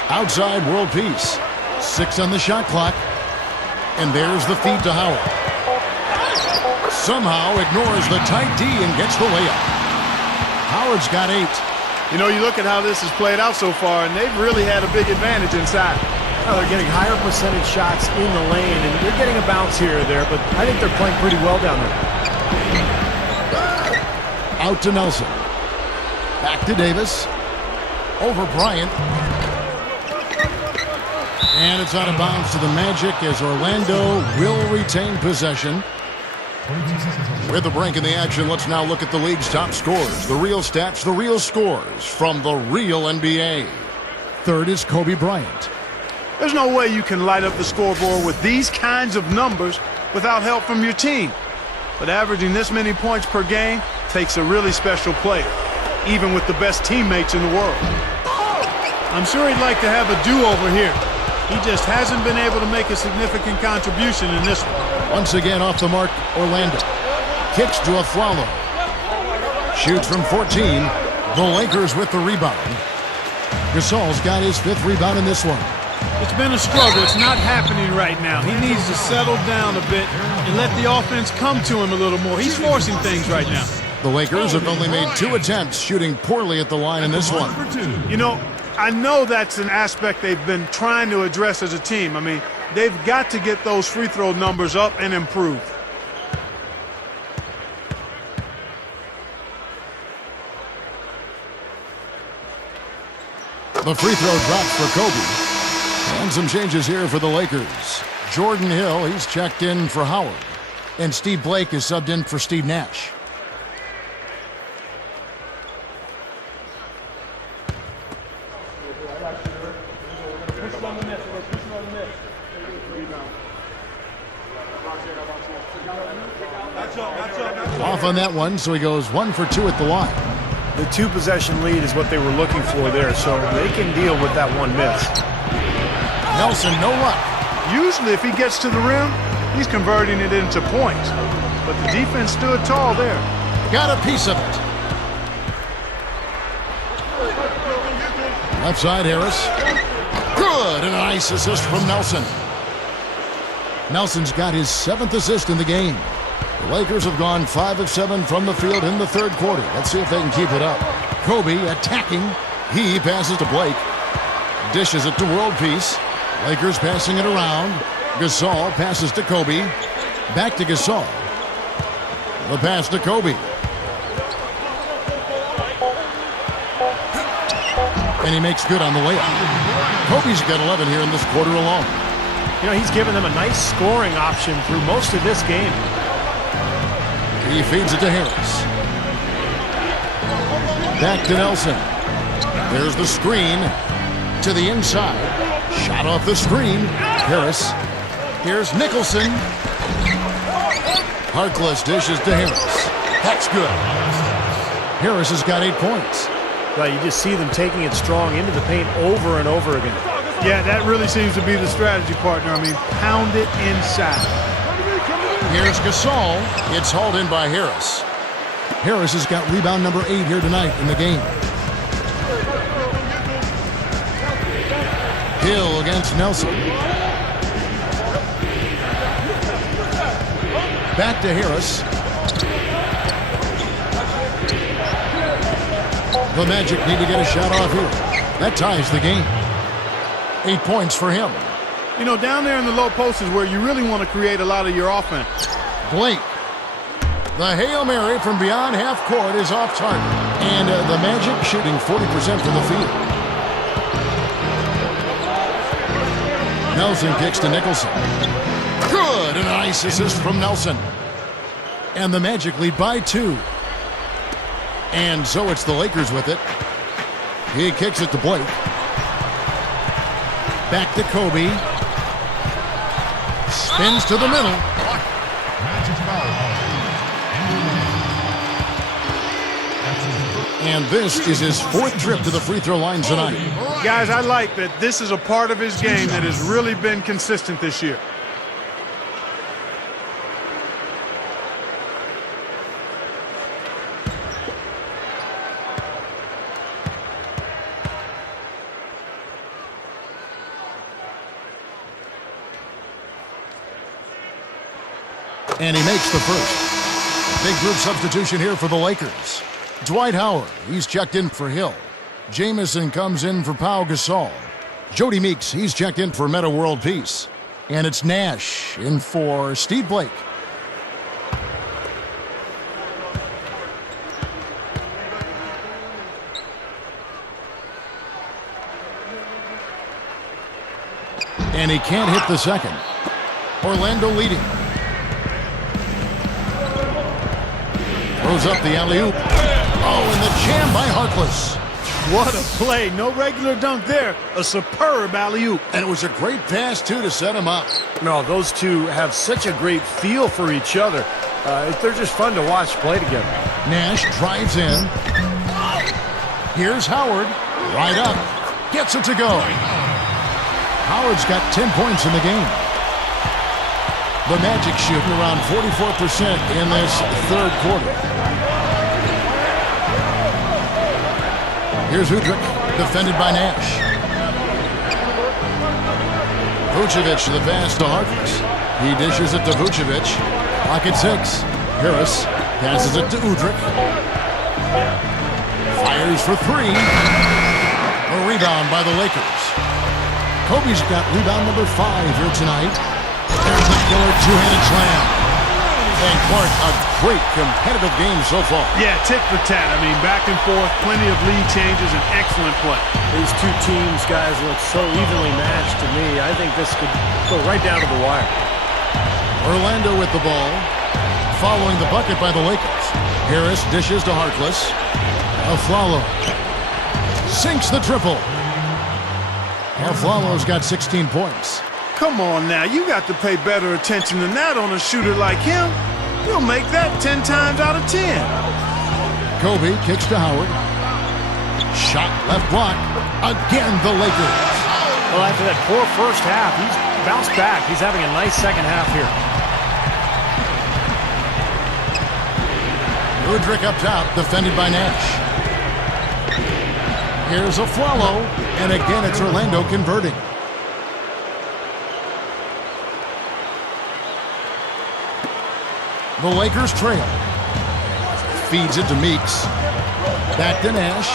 Outside, world peace. 6 on the shot clock. And there's the feed to Howard. Somehow ignores the tight D and gets the layup. Howard's got 8. You know, you look at how this has played out so far, and they've really had a big advantage inside. Well, they're getting higher percentage shots in the lane, and they're getting a bounce here or there, but I think they're playing pretty well down there. Out to Nelson. Back to Davis. Over Bryant. And it's out of bounds to the Magic as Orlando will retain possession. With a break in the action, let's now look at the league's top scorers. The real stats, the real scores from the real NBA. Third is Kobe Bryant. There's no way you can light up the scoreboard with these kinds of numbers without help from your team. But averaging this many points per game takes a really special player, even with the best teammates in the world. I'm sure he'd like to have a do-over here. He just hasn't been able to make a significant contribution in this one. Once again off the mark, Orlando. Kicks to Aflalo. Shoots from 14. The Lakers with the rebound. Gasol's got his 5th rebound in this one. It's been a struggle. It's not happening right now. He needs to settle down a bit and let the offense come to him a little more. He's forcing things right now. The Lakers have only made 2 attempts, shooting poorly at the line in this one. You know, I know that's an aspect they've been trying to address as a team. I mean, they've got to get those free throw numbers up and improve. The free throw drops for Kobe. And some changes here for the Lakers. Jordan Hill, he's checked in for Howard. And Steve Blake is subbed in for Steve Nash. Off on that one, so he goes 1 for 2 at the line. The 2-possession lead is what they were looking for there, so they can deal with that one miss. Nelson, no luck. Usually if he gets to the rim, he's converting it into points. But the defense stood tall there. Got a piece of it. Left side, Harris. Good, and a nice assist from Nelson. Nelson's got his 7th assist in the game. The Lakers have gone 5 of 7 from the field in the third quarter. Let's see if they can keep it up. Kobe attacking. He passes to Blake. Dishes it to World Peace. Lakers passing it around. Gasol passes to Kobe. Back to Gasol. The pass to Kobe. And he makes good on the layup. Kobe's got 11 here in this quarter alone. You know, he's given them a nice scoring option through most of this game. He feeds it to Harris. Back to Nelson. There's the screen to the inside. Shot off the screen. Harris. Here's Nicholson. Harkless dishes to Harris. That's good. Harris has got 8 points. Well, you just see them taking it strong into the paint over and over again. Yeah, that really seems to be the strategy, partner. I mean, pound it inside. Here's Gasol. It's hauled in by Harris. Harris has got rebound number 8 here tonight in the game. Hill against Nelson. Back to Harris. The Magic need to get a shot off here. That ties the game. 8 points for him. You know, down there in the low post is where you really want to create a lot of your offense. Blake. The Hail Mary from beyond half court is off target. And the Magic shooting 40% from the field. Nelson kicks to Nicholson. Good! And a nice assist from Nelson. And the Magic lead by 2. And so it's the Lakers with it. He kicks it to Blake. Back to Kobe. Spins to the middle. And this is his 4th trip to the free throw line tonight. Guys, I like that this is a part of his game that has really been consistent this year. And he makes the first. Big group substitution here for the Lakers. Dwight Howard, he's checked in for Hill. Jamison comes in for Pau Gasol. Jody Meeks, he's checked in for Meta World Peace. And it's Nash in for Steve Blake. And he can't hit the second. Orlando leading. Throws up the alley-oop. Oh, and the jam by Harkless. What a play. No regular dunk there. A superb alley-oop. And it was a great pass, too, to set him up. No, those two have such a great feel for each other. They're just fun to watch play together. Nash drives in. Here's Howard. Right up. Gets it to go. Howard's got 10 points in the game. The Magic shooting around 44% in this 3rd quarter. Here's Udrich, defended by Nash. Vucevic, the pass to Harkless. He dishes it to Vucevic. Clock at 6. Harris passes it to Udrich. Fires for 3. A rebound by the Lakers. Kobe's got rebound number 5 here tonight. There's the killer two-handed slam. And Clark, a great competitive game so far. Yeah, tit for tat. I mean, back and forth, plenty of lead changes, and excellent play. These two teams, guys, look so evenly matched to me. I think this could go right down to the wire. Orlando with the ball. Following the bucket by the Lakers. Harris dishes to Harkless. Aflalo sinks the triple. Aflalo's got 16 points. Come on now, you got to pay better attention than that on a shooter like him. You'll make that 10 times out of 10. Kobe kicks to Howard. Shot left block. Again, the Lakers. Well, after that poor first half, he's bounced back. He's having a nice second half here. Udrich up top, defended by Nash. Here's Aflalo, and again it's Orlando converting. The Lakers trail. Feeds it to Meeks. Back to Nash.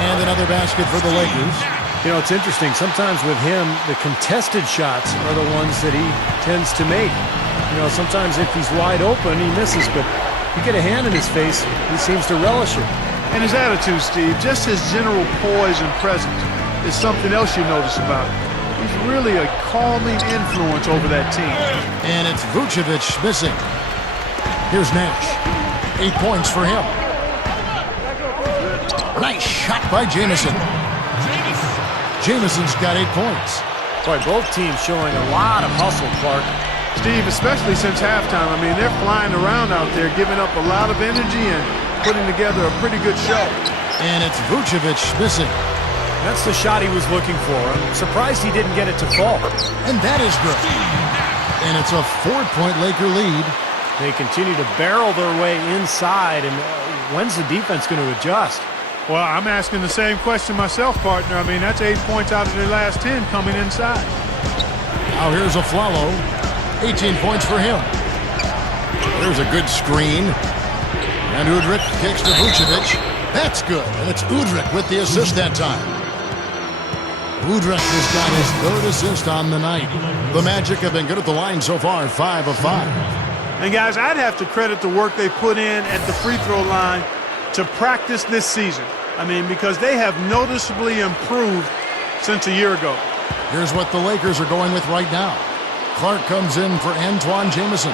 And another basket for the Lakers. You know, it's interesting. Sometimes with him, the contested shots are the ones that he tends to make. You know, sometimes if he's wide open, he misses. But you get a hand in his face, he seems to relish it. And his attitude, Steve, just his general poise and presence is something else you notice about him. He's really a calming influence over that team. And it's Vucevic missing. Here's Nash. 8 points for him. Nice shot by Jamison. Jamison's got 8 points. Boy, both teams showing a lot of hustle, Clark. Steve, especially since halftime, I mean, they're flying around out there, giving up a lot of energy and putting together a pretty good show. And it's Vucevic missing. That's the shot he was looking for. I'm surprised he didn't get it to fall. And that is good. And it's a 4-point Laker lead. They continue to barrel their way inside, and when's the defense going to adjust? Well, I'm asking the same question myself, partner. I mean, that's 8 points out of their last 10 coming inside. Now here's a Flalo. 18 points for him. There's a good screen. And Udrih kicks to Vucevic. That's good. And it's Udrih with the assist that time. Udrih has got his 3rd assist on the night. The Magic have been good at the line so far, 5 of 5. And guys, I'd have to credit the work they put in at the free throw line to practice this season. I mean, because they have noticeably improved since a year ago. Here's what the Lakers are going with right now. Clark comes in for Antoine Jamison.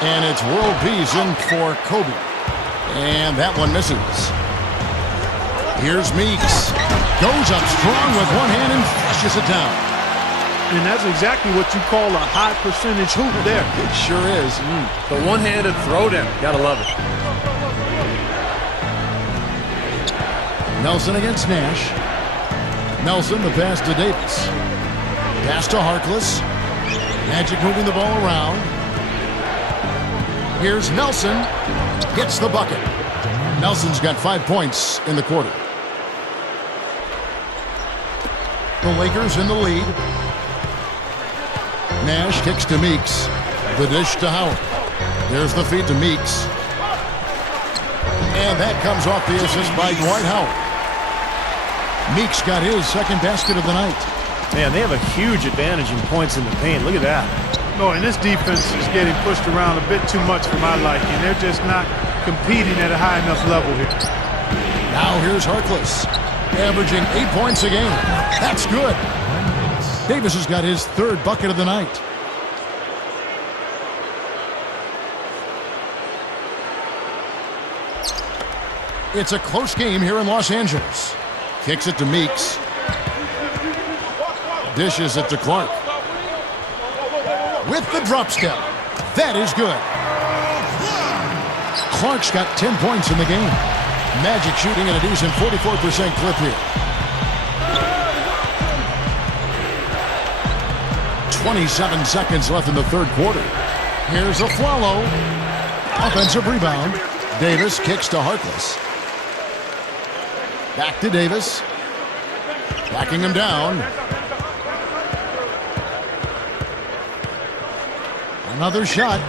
And it's World Peace in for Kobe. And that one misses. Here's Meeks. Goes up strong with one hand and flushes it down. And that's exactly what you call a high percentage hoop there. It sure is. The one-handed throwdown. Gotta love it. Nelson against Nash. Nelson, the pass to Davis. Pass to Harkless. Magic moving the ball around. Here's Nelson. Gets the bucket. Nelson's got 5 points in the quarter. The Lakers in the lead. Nash kicks to Meeks. The dish to Howard. There's the feed to Meeks. And that comes off the assist by Dwight Howard. Meeks got his 2nd basket of the night. Man, they have a huge advantage in points in the paint. Look at that. No, and this defense is getting pushed around a bit too much for my liking. They're just not competing at a high enough level here. Now here's Harkless, averaging 8 points a game. That's good. Davis has got his 3rd bucket of the night. It's a close game here in Los Angeles. Kicks it to Meeks. Dishes it to Clark. With the drop step. That is good. Clark's got 10 points in the game. Magic shooting at a decent 44% clip here. 27 seconds left in the 3rd quarter. Here's a Flalo. Offensive rebound. Davis kicks to Harkless. Back to Davis. Backing him down. Another shot.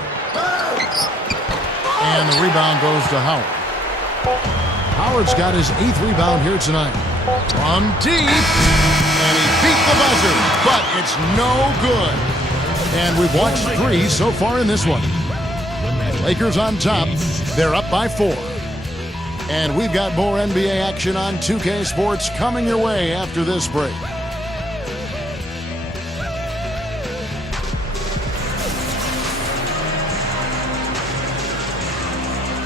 And the rebound goes to Howard. Howard's got his 8th rebound here tonight. From deep. And he beat the buzzer. But it's no good. And we've watched 3 so far in this one. Lakers on top. They're up by 4. And we've got more NBA action on 2K Sports coming your way after this break.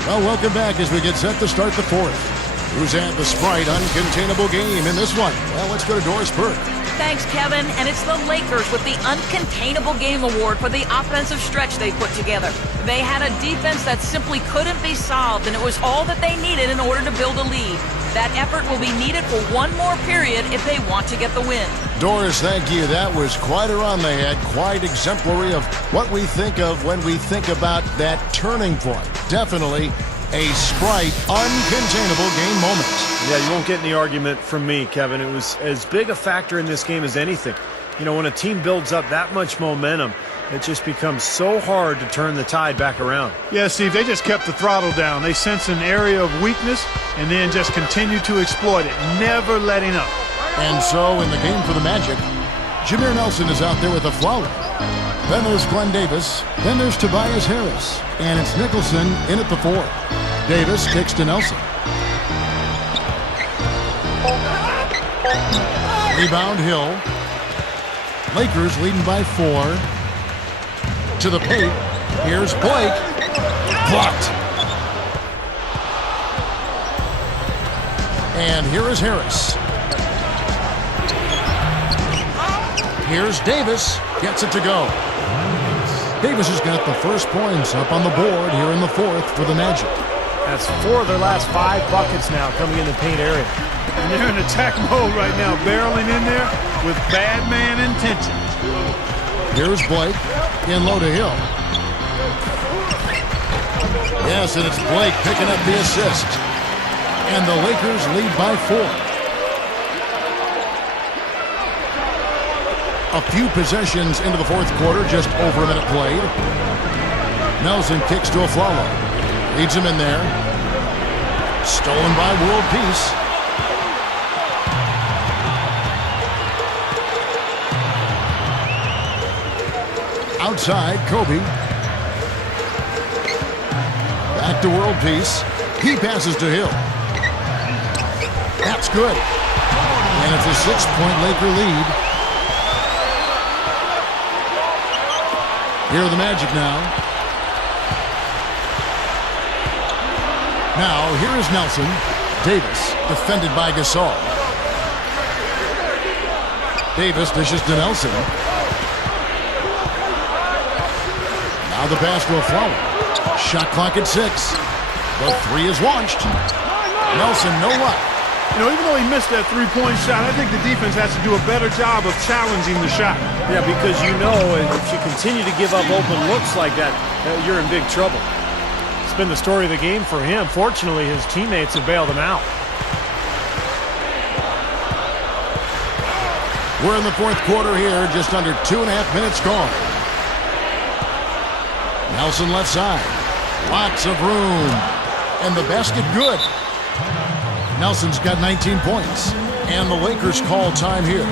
Well, welcome back as we get set to start the 4th. Who's had the Sprite uncontainable game in this one? Well, let's go to Doris Burke. Thanks, Kevin. And it's the Lakers with the Uncontainable Game Award for the offensive stretch they put together. They had a defense that simply couldn't be solved, and it was all that they needed in order to build a lead. That effort will be needed for one more period if they want to get the win. Doris, thank you. That was quite a run they had, quite exemplary of what we think of when we think about that turning point. Definitely a Sprite uncontainable game moment. Yeah, you won't get any argument from me, Kevin. It was as big a factor in this game as anything. You know, when a team builds up that much momentum, it just becomes so hard to turn the tide back around. Yeah, Steve, they just kept the throttle down. They sensed an area of weakness and then just continued to exploit it, never letting up. And so in the game for the Magic, Jameer Nelson is out there with a flower. Then there's Glenn Davis. Then there's Tobias Harris. And it's Nicholson in at the 4. Davis kicks to Nelson. Rebound Hill. Lakers leading by 4. To the paint. Here's Blake. Blocked. And here is Harris. Here's Davis. Gets it to go. Davis has got the first points up on the board here in the 4th for the Magic. That's 4 of their last 5 buckets now coming in the paint area. And they're in attack mode right now, barreling in there with bad man intentions. Here's Blake. In low to Hill. Yes, and it's Blake picking up the assist. And the Lakers lead by 4. A few possessions into the 4th quarter, just over a minute played. Nelson kicks to Aflalo. Leads him in there. Stolen by World Peace. Outside, Kobe. Back to World Peace. He passes to Hill. That's good. And it's a 6-point Laker lead. Here are the Magic now. Now, here is Nelson. Davis, defended by Gasol. Davis dishes to Nelson. Now the pass to Aflalo. Shot clock at 6. The 3 is launched. Nelson, no luck. You know, even though he missed that three-point shot, I think the defense has to do a better job of challenging the shot. Yeah, because you know if you continue to give up open looks like that, you're in big trouble. It's been the story of the game for him. Fortunately, his teammates have bailed him out. We're in the 4th quarter here, just under 2.5 minutes gone. Nelson left side. Lots of room. And the basket good. Nelson's got 19 points. And the Lakers call time here.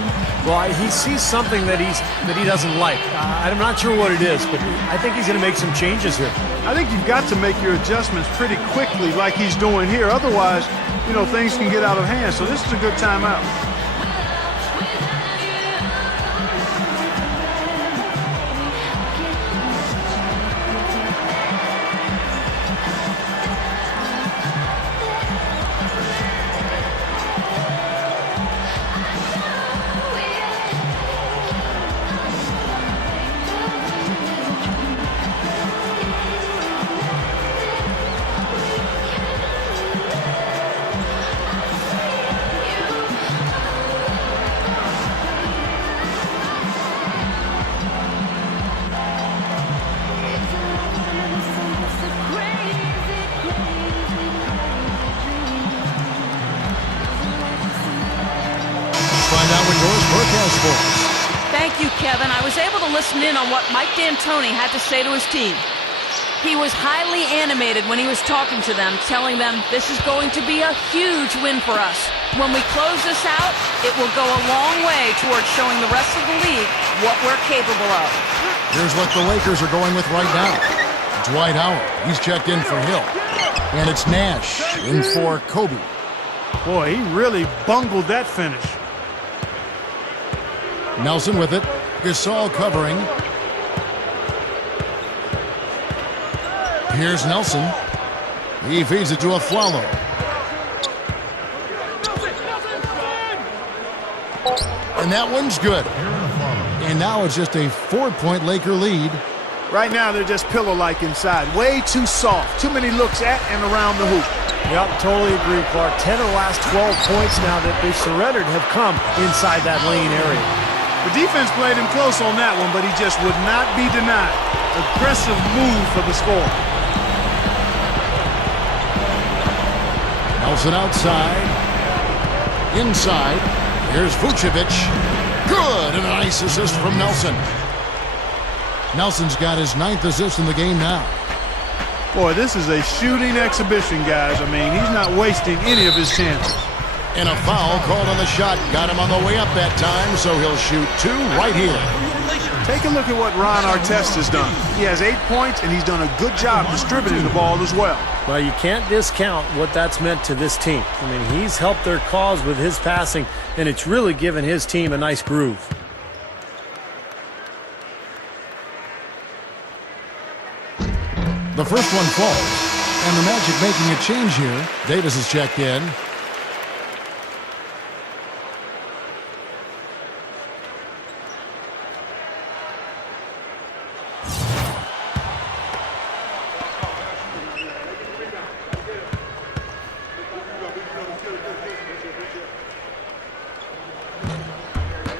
Well, he sees something that he doesn't like. I'm not sure what it is, but I think he's going to make some changes here. I think you've got to make your adjustments pretty quickly like he's doing here. Otherwise, you know, things can get out of hand. So this is a good timeout. Thank you, Kevin. I was able to listen in on what Mike D'Antoni had to say to his team. He was highly animated when he was talking to them, telling them this is going to be a huge win for us. When we close this out, it will go a long way towards showing the rest of the league what we're capable of. Here's what the Lakers are going with right now. Dwight Howard, he's checked in for Hill. And it's Nash in for Kobe. Boy, he really bungled that finish. Nelson with it. Gasol covering. Here's Nelson. He feeds it to Aflalo. And that one's good. And now it's just a 4-point Laker lead. Right now, they're just pillow-like inside. Way too soft. Too many looks at and around the hoop. Yep, totally agree, Clark. 10 of the last 12 points now that they surrendered have come inside that lane area. The defense played him close on that one, but he just would not be denied. Aggressive move for the score. Nelson outside. Inside. Here's Vucevic. Good, and a nice assist from Nelson. Nelson's got his 9th assist in the game now. Boy, this is a shooting exhibition, guys. I mean, he's not wasting any of his chances. And a foul called on the shot. Got him on the way up that time, so he'll shoot 2 right here. Take a look at what Ron Artest has done. He has 8 points, and he's done a good job distributing the ball as well. Well, you can't discount what that's meant to this team. I mean, he's helped their cause with his passing, and it's really given his team a nice groove. The first one falls, and the Magic making a change here. Davis is checked in.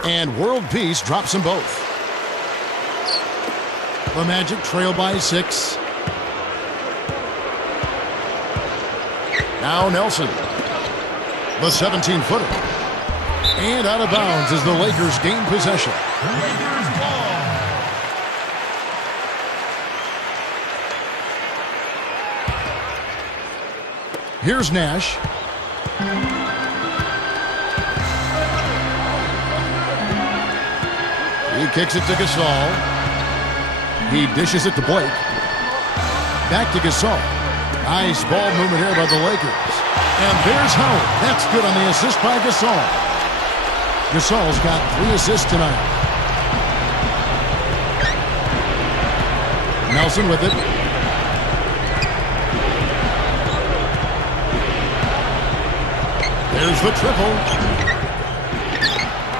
And World Peace drops them both. The Magic trail by 6. Now Nelson. The 17-footer. And out of bounds as the Lakers gain possession. Lakers ball. Here's Nash. He kicks it to Gasol. He dishes it to Blake. Back to Gasol. Nice ball movement here by the Lakers. And there's Howard. That's good on the assist by Gasol. Gasol's got 3 assists tonight. Nelson with it. There's the triple.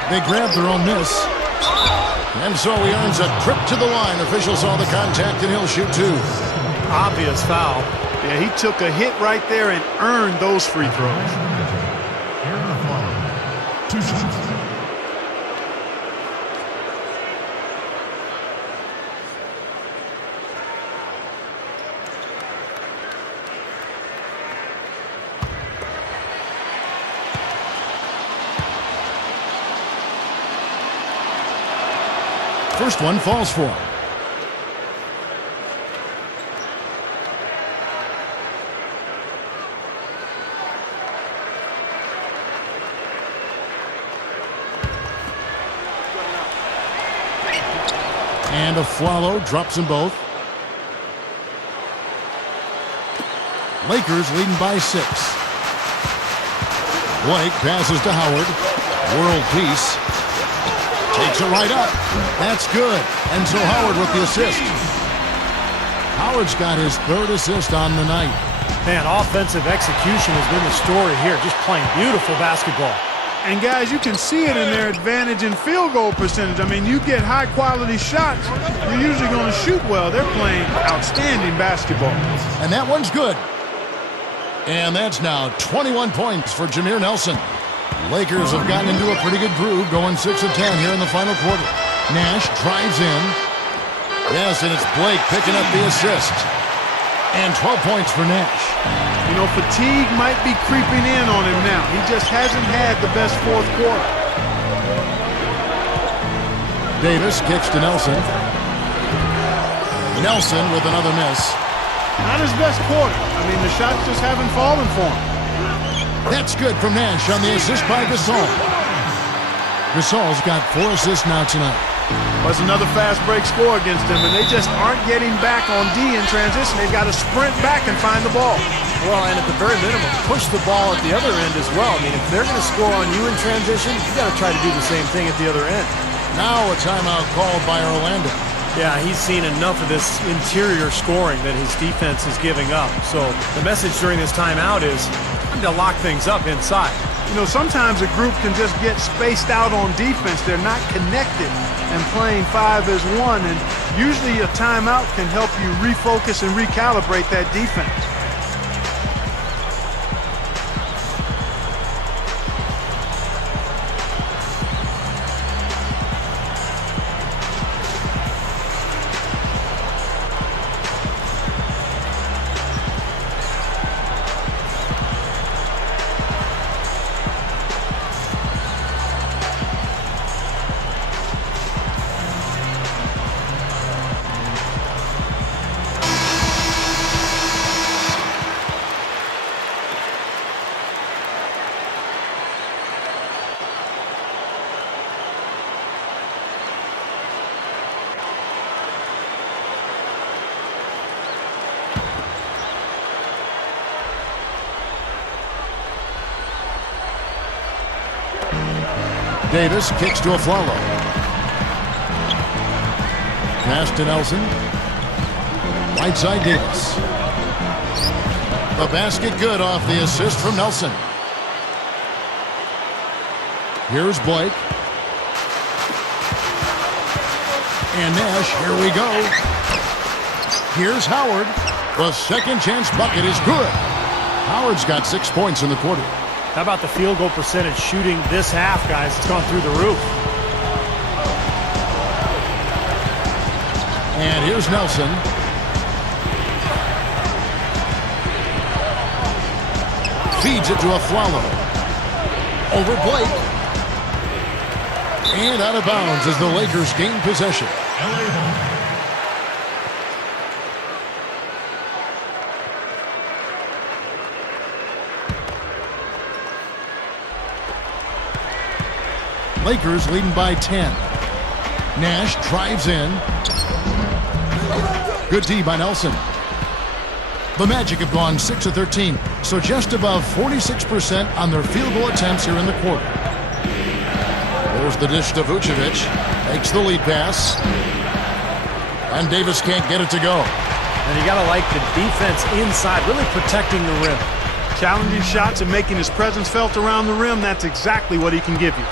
They grabbed their own miss. And so he earns a trip to the line. Officials saw the contact, and he'll shoot 2. Obvious foul. Yeah, he took a hit right there and earned those free throws. Aaron Foul. 2 shots. First one falls for him. And Afflalo drops them both. Lakers leading by 6. Blake passes to Howard. World Peace. Takes it right up. That's good. And so Howard with the assist. Howard's got his 3rd assist on the night. Man, offensive execution has been the story here. Just playing beautiful basketball. And guys, you can see it in their advantage in field goal percentage. I mean, you get high quality shots, you're usually going to shoot well. They're playing outstanding basketball. And that one's good. And that's now 21 points for Jameer Nelson. Lakers have gotten into a pretty good groove, going 6 of 10 here in the final quarter. Nash drives in. Yes, and it's Blake picking up the assist. And 12 points for Nash. You know, fatigue might be creeping in on him now. He just hasn't had the best 4th quarter. Davis kicks to Nelson. Nelson with another miss. Not his best quarter. I mean, the shots just haven't fallen for him. That's good from Nash on the assist by Gasol. Gasol's got 4 assists now tonight. Was another fast break score against them, and they just aren't getting back on D in transition. They've got to sprint back and find the ball. Well, and at the very minimum, push the ball at the other end as well. I mean, if they're going to score on you in transition, you got to try to do the same thing at the other end. Now a timeout called by Orlando. Yeah, he's seen enough of this interior scoring that his defense is giving up. So the message during this timeout is time to lock things up inside. You know, sometimes a group can just get spaced out on defense. They're not connected and playing 5 as 1. And usually a timeout can help you refocus and recalibrate that defense. Davis kicks to Afflalo. Pass to Nelson. Right side Davis. The basket good off the assist from Nelson. Here's Blake. And Nash, here we go. Here's Howard. The second chance bucket is good. Howard's got 6 points in the quarter. How about the field goal percentage shooting this half, guys? It's gone through the roof. And here's Nelson. Feeds it to Aflalo. Over Blake. And out of bounds as the Lakers gain possession. Lakers leading by 10. Nash drives in. Good D by Nelson. The Magic have gone 6 of 13, so just above 46% on their field goal attempts here in the quarter. There's the dish to Vucevic. Makes the lead pass. And Davis can't get it to go. And you got to like the defense inside, really protecting the rim. Challenging shots and making his presence felt around the rim, that's exactly what he can give you.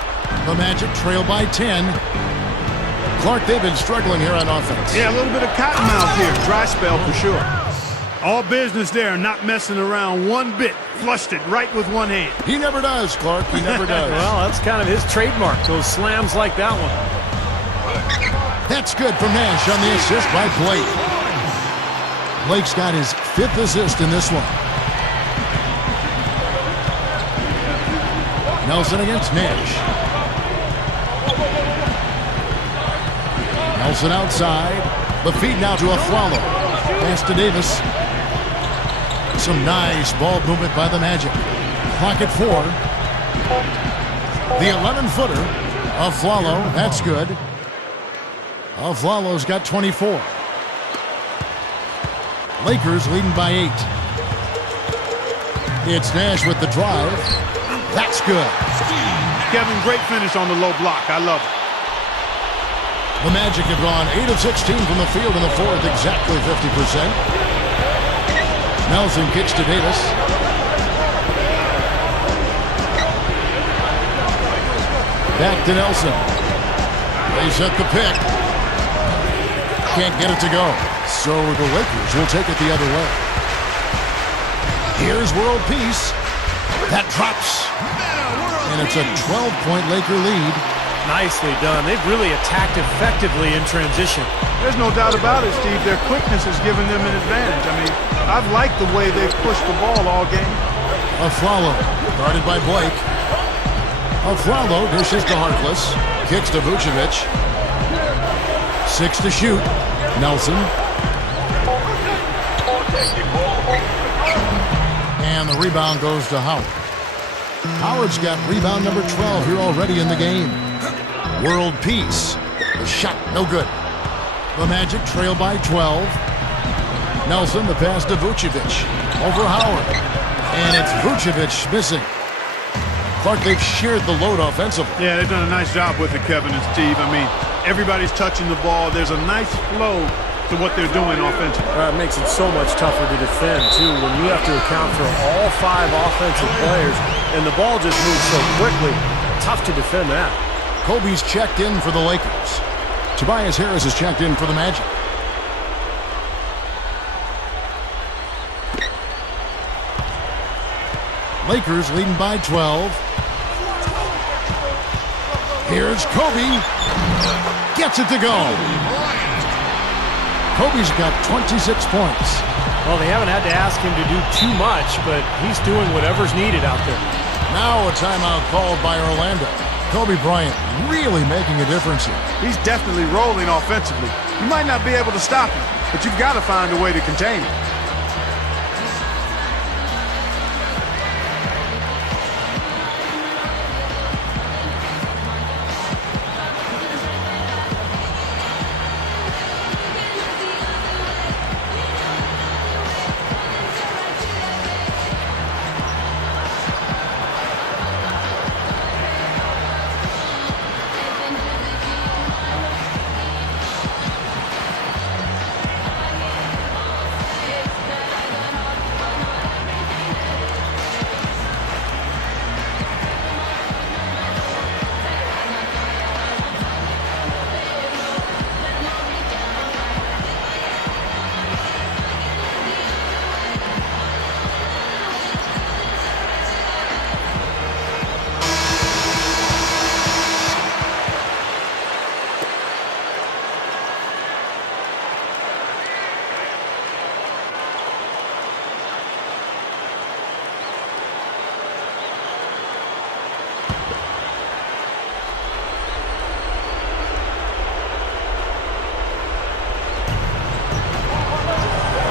The Magic trail by 10. Clark, they've been struggling here on offense. Yeah, a little bit of cottonmouth here. Dry spell for sure. All business there, not messing around one bit. Flushed it right with one hand. He never does, Clark. He never does. Well, that's kind of his trademark, those slams like that one. That's good from Nash on the assist by Blake. Blake's got his 5th assist in this one. Nelson against Nash. Nelson outside. The feed now to Aflalo. Pass to Davis. Some nice ball movement by the Magic. Clock at 4. The 11-footer. Aflalo, that's good. Aflalo's got 24. Lakers leading by 8. It's Nash with the drive. That's good. Kevin, great finish on the low block. I love it. The Magic have gone 8 of 16 from the field in the fourth, exactly 50%. Nelson kicks to Davis. Back to Nelson. They set the pick. Can't get it to go. So the Lakers will take it the other way. Here's world peace. That drops. And it's a 12-point Laker lead. Nicely done. They've really attacked effectively in transition. There's no doubt about it, Steve. Their quickness has given them an advantage. I mean, I've liked the way they've pushed the ball all game. Aflalo, guarded by Blake. Aflalo dishes to Harkless. Kicks to Vucevic. 6 to shoot. Nelson. And the rebound goes to Howard. Howard's got rebound number 12 here already in the game. World peace. The shot, no good. The Magic trail by 12. Nelson, the pass to Vucevic. Over Howard. And it's Vucevic missing. Clark, they've shared the load offensively. Yeah, they've done a nice job with it, Kevin and Steve. I mean, everybody's touching the ball. There's a nice flow to what they're doing offensively. It makes it so much tougher to defend, too, when you have to account for all 5 offensive players, and the ball just moves so quickly. Tough to defend that. Kobe's checked in for the Lakers. Tobias Harris is checked in for the Magic. Lakers leading by 12. Here's Kobe. Gets it to go. Kobe's got 26 points. Well, they haven't had to ask him to do too much, but he's doing whatever's needed out there. Now a timeout called by Orlando. Kobe Bryant really making a difference here. He's definitely rolling offensively. You might not be able to stop him, but you've got to find a way to contain him.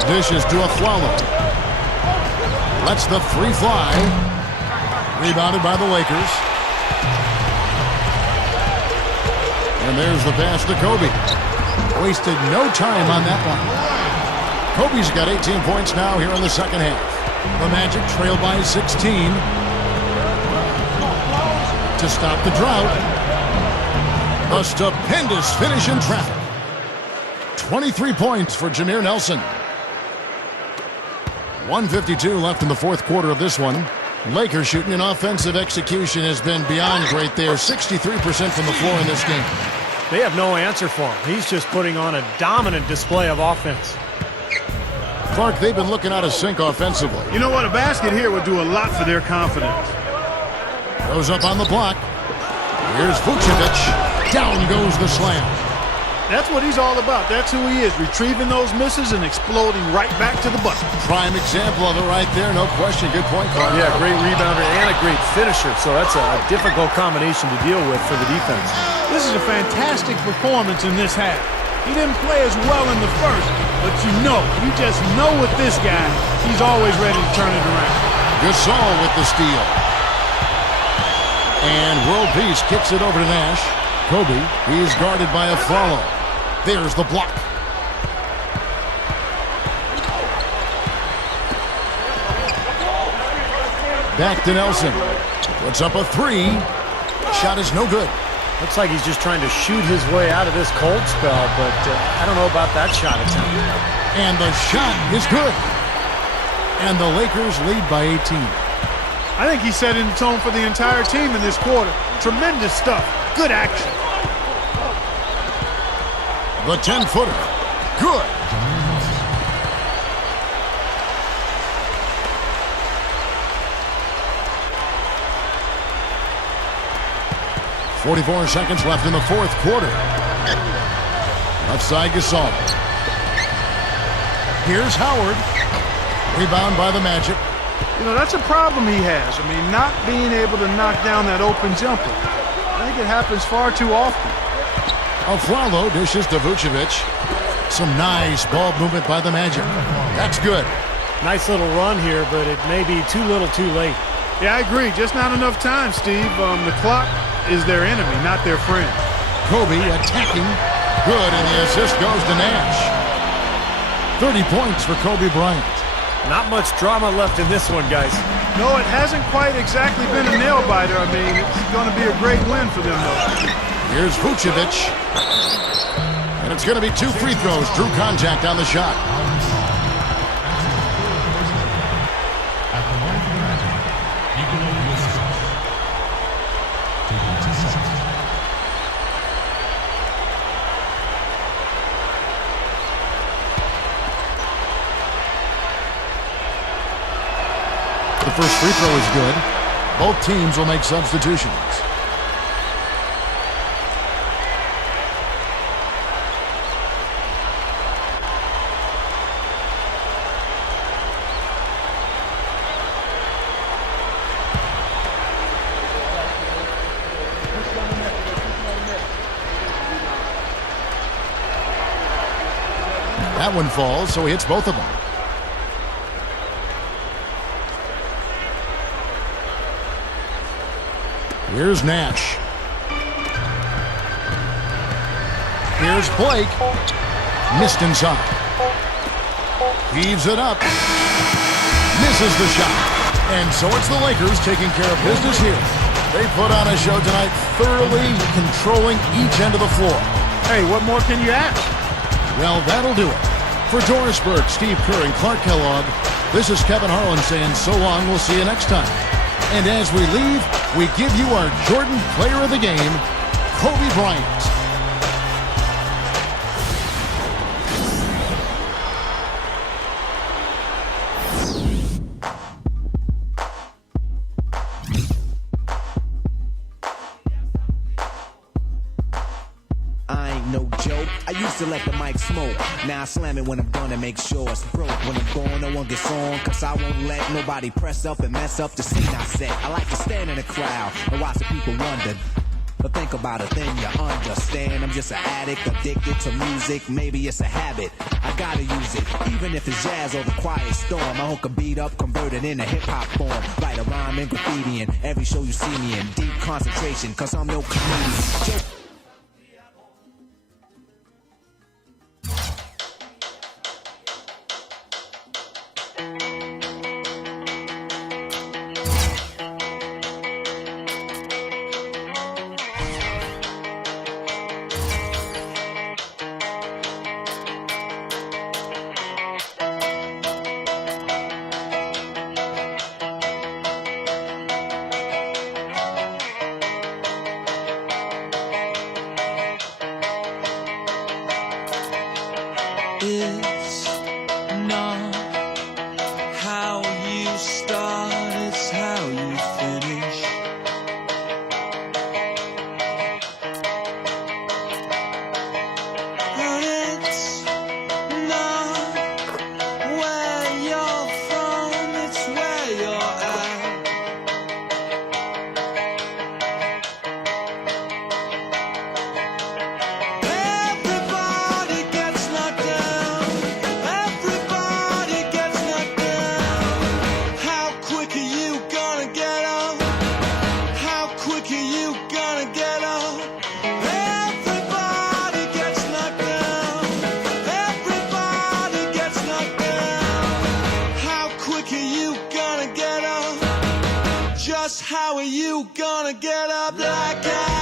Dishes to a Flalo. Lets the three fly. Rebounded by the Lakers. And there's the pass to Kobe. Wasted no time on that one. Kobe's got 18 points now here in the second half. The Magic trail by 16. To stop the drought. A stupendous finish in traffic. 23 points for Jameer Nelson. 1:52 left in the fourth quarter of this one. Lakers shooting in offensive execution has been beyond great there. 63% from the floor in this game. They have no answer for him. He's just putting on a dominant display of offense. Clark, they've been looking out of sync offensively. You know what? A basket here would do a lot for their confidence. Goes up on the block. Here's Vucevic. Down goes the slam. That's what he's all about. That's who he is, retrieving those misses and exploding right back to the bucket. Prime example of it right there, no question. Good point, Clark. Yeah, great rebounder and a great finisher, so that's a difficult combination to deal with for the defense. This is a fantastic performance in this half. He didn't play as well in the first, but you just know with this guy, he's always ready to turn it around. Gasol with the steal. And World Peace kicks it over to Nash. Kobe, he's guarded by a follow. There's the block. Back to Nelson. Puts up a three. Shot is no good. Looks like he's just trying to shoot his way out of this cold spell, but I don't know about that shot attempt. And the shot is good. And the Lakers lead by 18. I think he's setting the tone for the entire team in this quarter. Tremendous stuff. Good action. The 10-footer. Good. .44 seconds left in the fourth quarter. Left side Gasol. Here's Howard. Rebound by the Magic. You know, that's a problem he has. I mean, not being able to knock down that open jumper. I think it happens far too often. Flalo dishes to Vucevic. Some nice ball movement by the Magic. That's good. Nice little run here, but it may be too little too late. Yeah, I agree. Just not enough time, Steve. The clock is their enemy, not their friend. Kobe attacking. Good, and the assist goes to Nash. 30 points for Kobe Bryant. Not much drama left in this one, guys. No, it hasn't quite exactly been a nail-biter. I mean, it's going to be a great win for them, though. Here's Vucevic. And it's going to be two free throws. Drew contact on the shot. The first free throw is good. Both teams will make substitutions. That one falls, so he hits both of them. Here's Nash. Here's Blake. Missed inside. Heaves it up. Misses the shot. And so it's the Lakers taking care of business here. They put on a show tonight, thoroughly controlling each end of the floor. Hey, what more can you ask? Well, that'll do it. For Doris Burke, Steve Kerr, and Clark Kellogg, this is Kevin Harlan saying so long. We'll see you next time. And as we leave, we give you our Jordan Player of the Game, Kobe Bryant. I ain't no joke. I used to let the mic smoke. Now I slam it when I'm done and make sure it's broke. When I'm gone, no one gets on, cause I won't let nobody press up and mess up the scene I set. I like to stand in the crowd and watch the people wonder. But think about it, then you understand. I'm just an addict, addicted to music. Maybe it's a habit, I gotta use it. Even if it's jazz or the quiet storm, I hook a beat up, convert it into hip-hop form. Write a rhyme and graffiti in every show you see me in. Deep concentration, cause I'm no comedian. It's not how you start, it's how you finish. And it's not where you're from, it's where you're at. Everybody gets knocked down. Everybody gets knocked down. How quick are you gonna get up? How quick are you gonna get up? Everybody gets knocked down. Everybody gets knocked down. How quick are you gonna get up? Just how are you gonna get up like I